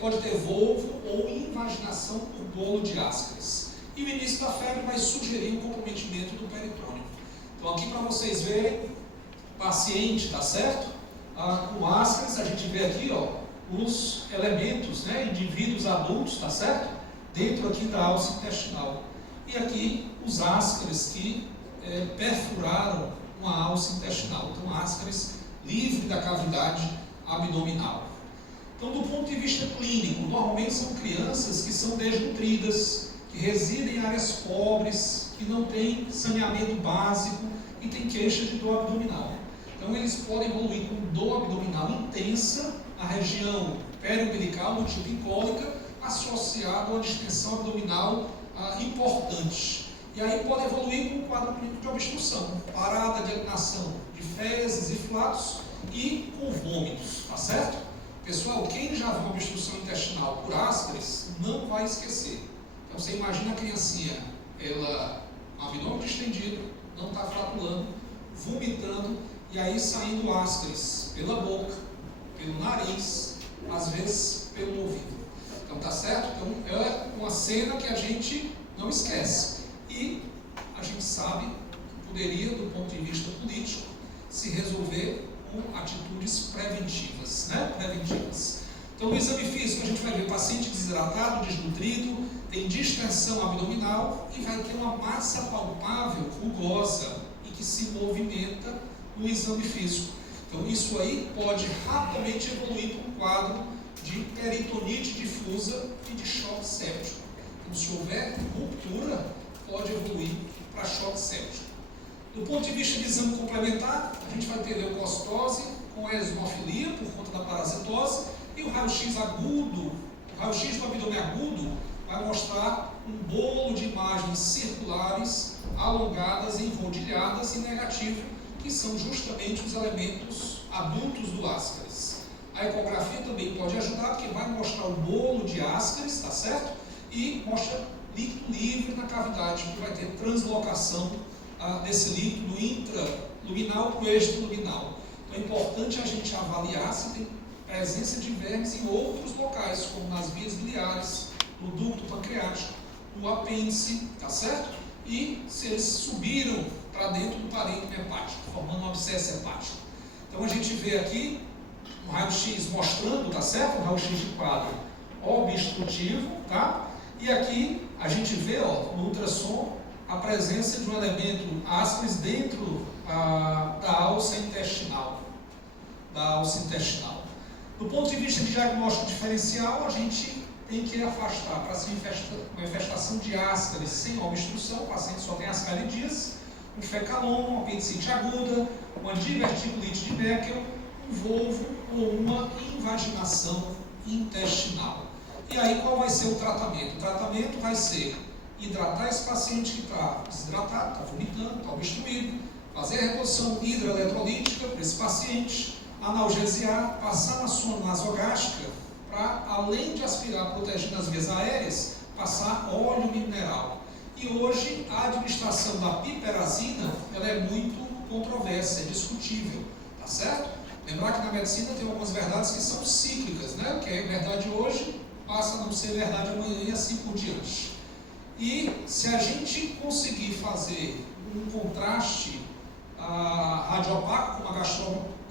pode ter volvo ou invaginação por bolo de Ascaris. E o início da febre vai sugerir um comprometimento do peritônio. Então aqui para vocês verem, paciente, tá certo? Com Ascaris, a gente vê aqui, ó, os elementos, né, indivíduos adultos, tá certo? Dentro aqui da alça intestinal. E aqui os Ascaris que perfuraram uma alça intestinal. Então, Ascaris livre da cavidade abdominal. Então, do ponto de vista clínico, normalmente são crianças que são desnutridas, que residem em áreas pobres, que não têm saneamento básico e têm queixa de dor abdominal. Então, eles podem evoluir com dor abdominal intensa na região periumbilical, do tipo incólica, associado a uma distensão abdominal importante. E aí pode evoluir com um quadro clínico de obstrução, parada de eliminação de fezes e flatos e com vômitos, tá certo? Pessoal, quem já viu uma obstrução intestinal por Ascaris, não vai esquecer. Então você imagina a criancinha, ela, abdômen distendido, não está flatulando, vomitando, e aí saindo Ascaris pela boca, pelo nariz, às vezes pelo ouvido. Então tá certo? Então é uma cena que a gente não esquece. E a gente sabe que poderia, do ponto de vista político, se resolver com atitudes preventivas, né? Preventivas. Então no exame físico a gente vai ver paciente desidratado, desnutrido, tem distensão abdominal e vai ter uma massa palpável, rugosa e que se movimenta no exame físico. Então isso aí pode rapidamente evoluir para um quadro de peritonite difusa e de choque séptico. Então se houver ruptura, pode evoluir para choque séptico. Do ponto de vista de exame complementar, a gente vai ter leucocitose com eosinofilia por conta da parasitose e o raio-x agudo, o raio-x do abdômen agudo vai mostrar um bolo de imagens circulares, alongadas, enrodilhadas e negativo, que são justamente os elementos adultos do Ascaris. A ecografia também pode ajudar, porque vai mostrar o bolo de Ascaris, tá certo? E mostra líquido livre na cavidade, que vai ter translocação desse líquido do intraluminal para o extraluminal. Então é importante a gente avaliar se tem presença de vermes em outros locais, como nas vias biliares, no ducto pancreático, no apêndice, tá certo? E se eles subiram para dentro do parênquima hepático, formando um abscesso hepático. Então a gente vê aqui um raio-x mostrando, tá certo? Um raio-x de quadro obstrutivo, tá? E aqui a gente vê, ó, no ultrassom, a presença de um elemento Ascaris dentro da alça intestinal. Do ponto de vista de diagnóstico diferencial, a gente tem que afastar para se uma infestação de Ascaris sem obstrução, o paciente só tem ascaridíase, um fecaloma, uma apendicite aguda, uma diverticulite de Meckel, um volvo ou uma invaginação intestinal. E aí qual vai ser o tratamento? O tratamento vai ser hidratar esse paciente que está desidratado, está vomitando, está obstruído, fazer a reposição hidroeletrolítica para esse paciente, analgesiar, passar na sonda nasogástrica para, além de aspirar protegendo as vias aéreas, passar óleo mineral. E hoje a administração da piperazina ela é muito controversa, é discutível, tá certo? Lembrar que na medicina tem algumas verdades que são cíclicas, né? O que é verdade hoje passa a não ser verdade amanhã e assim por diante. E se a gente conseguir fazer um contraste radiopaco com a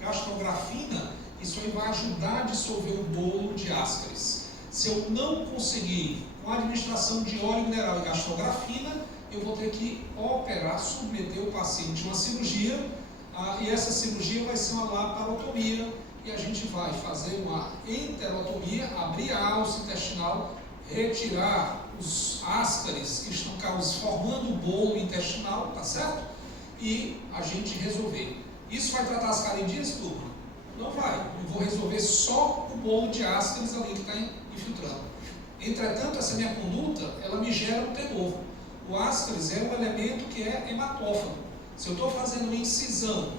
gastrografina, isso aí vai ajudar a dissolver o bolo de Ascaris. Se eu não conseguir com a administração de óleo mineral e gastrografina, eu vou ter que operar, submeter o paciente a uma cirurgia, e essa cirurgia vai ser uma laparotomia, e a gente vai fazer uma enterotomia, abrir a alça intestinal, retirar os Ascaris que estão formando o bolo intestinal, tá certo? E a gente resolver. Isso vai tratar as caridíases, turma? Não vai. Eu vou resolver só o bolo de Ascaris ali que está infiltrando. Entretanto, essa minha conduta, ela me gera um temor. O Ascaris é um elemento que é hematófago. Se eu estou fazendo uma incisão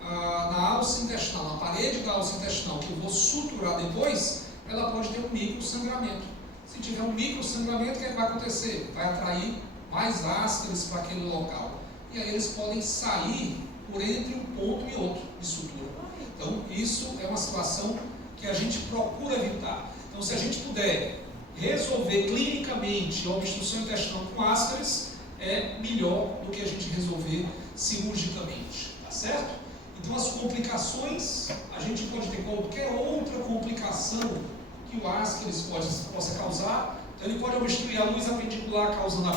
na alça intestinal, na parede da alça intestinal, que eu vou suturar depois, ela pode ter um microsangramento. Se tiver um microsangramento, o que vai acontecer? Vai atrair mais Ascaris para aquele local. E aí eles podem sair por entre um ponto e outro de sutura. Então, isso é uma situação que a gente procura evitar. Então, se a gente puder resolver clinicamente a obstrução intestinal com Ascaris, é melhor do que a gente resolver cirurgicamente, tá certo? Então, as complicações, a gente pode ter qualquer outra complicação que o Ascaris possa causar. Então, ele pode obstruir a luz apendicular, causando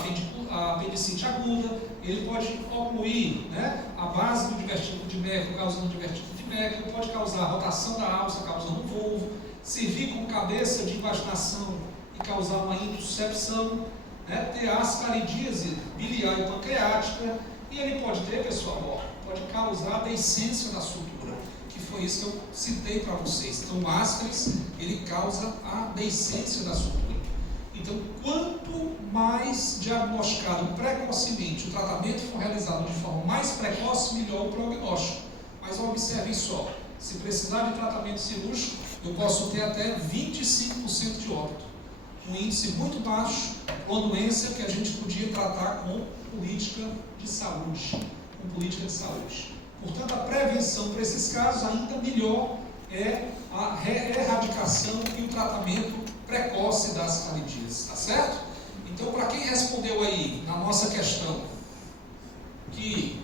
a apendicite aguda. Ele pode ocluir, né, a base do divertículo de Merkel, causando divertículo de Merkel. Ele pode causar a rotação da alça, causando um volvo. Servir como cabeça de invaginação e causar uma intussuscepção. Né, ter ascaridíase biliar e pancreática. E ele pode ter, pessoal, pode causar a deiscência da sutura, que foi isso que eu citei para vocês. Então, o Ascaris, ele causa a deiscência da sutura. Então, quanto mais diagnosticado precocemente o tratamento for realizado de forma mais precoce, melhor o prognóstico. Mas observem só, se precisar de tratamento cirúrgico, eu posso ter até 25% de óbito. Um índice muito baixo, uma doença que a gente podia tratar com política de saúde. Portanto, a prevenção para esses casos ainda melhor é a erradicação e o tratamento precoce das ascaridíase, tá certo? Então, para quem respondeu aí na nossa questão que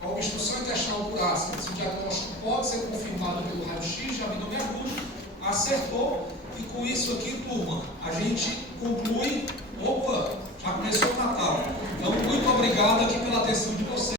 a obstrução intestinal por Ascaris, o diagnóstico pode ser confirmado pelo raio-x de abdômen agudo, acertou. E com isso aqui, turma, a gente conclui. Opa, já começou o Natal. Então, muito obrigado aqui pela atenção de vocês.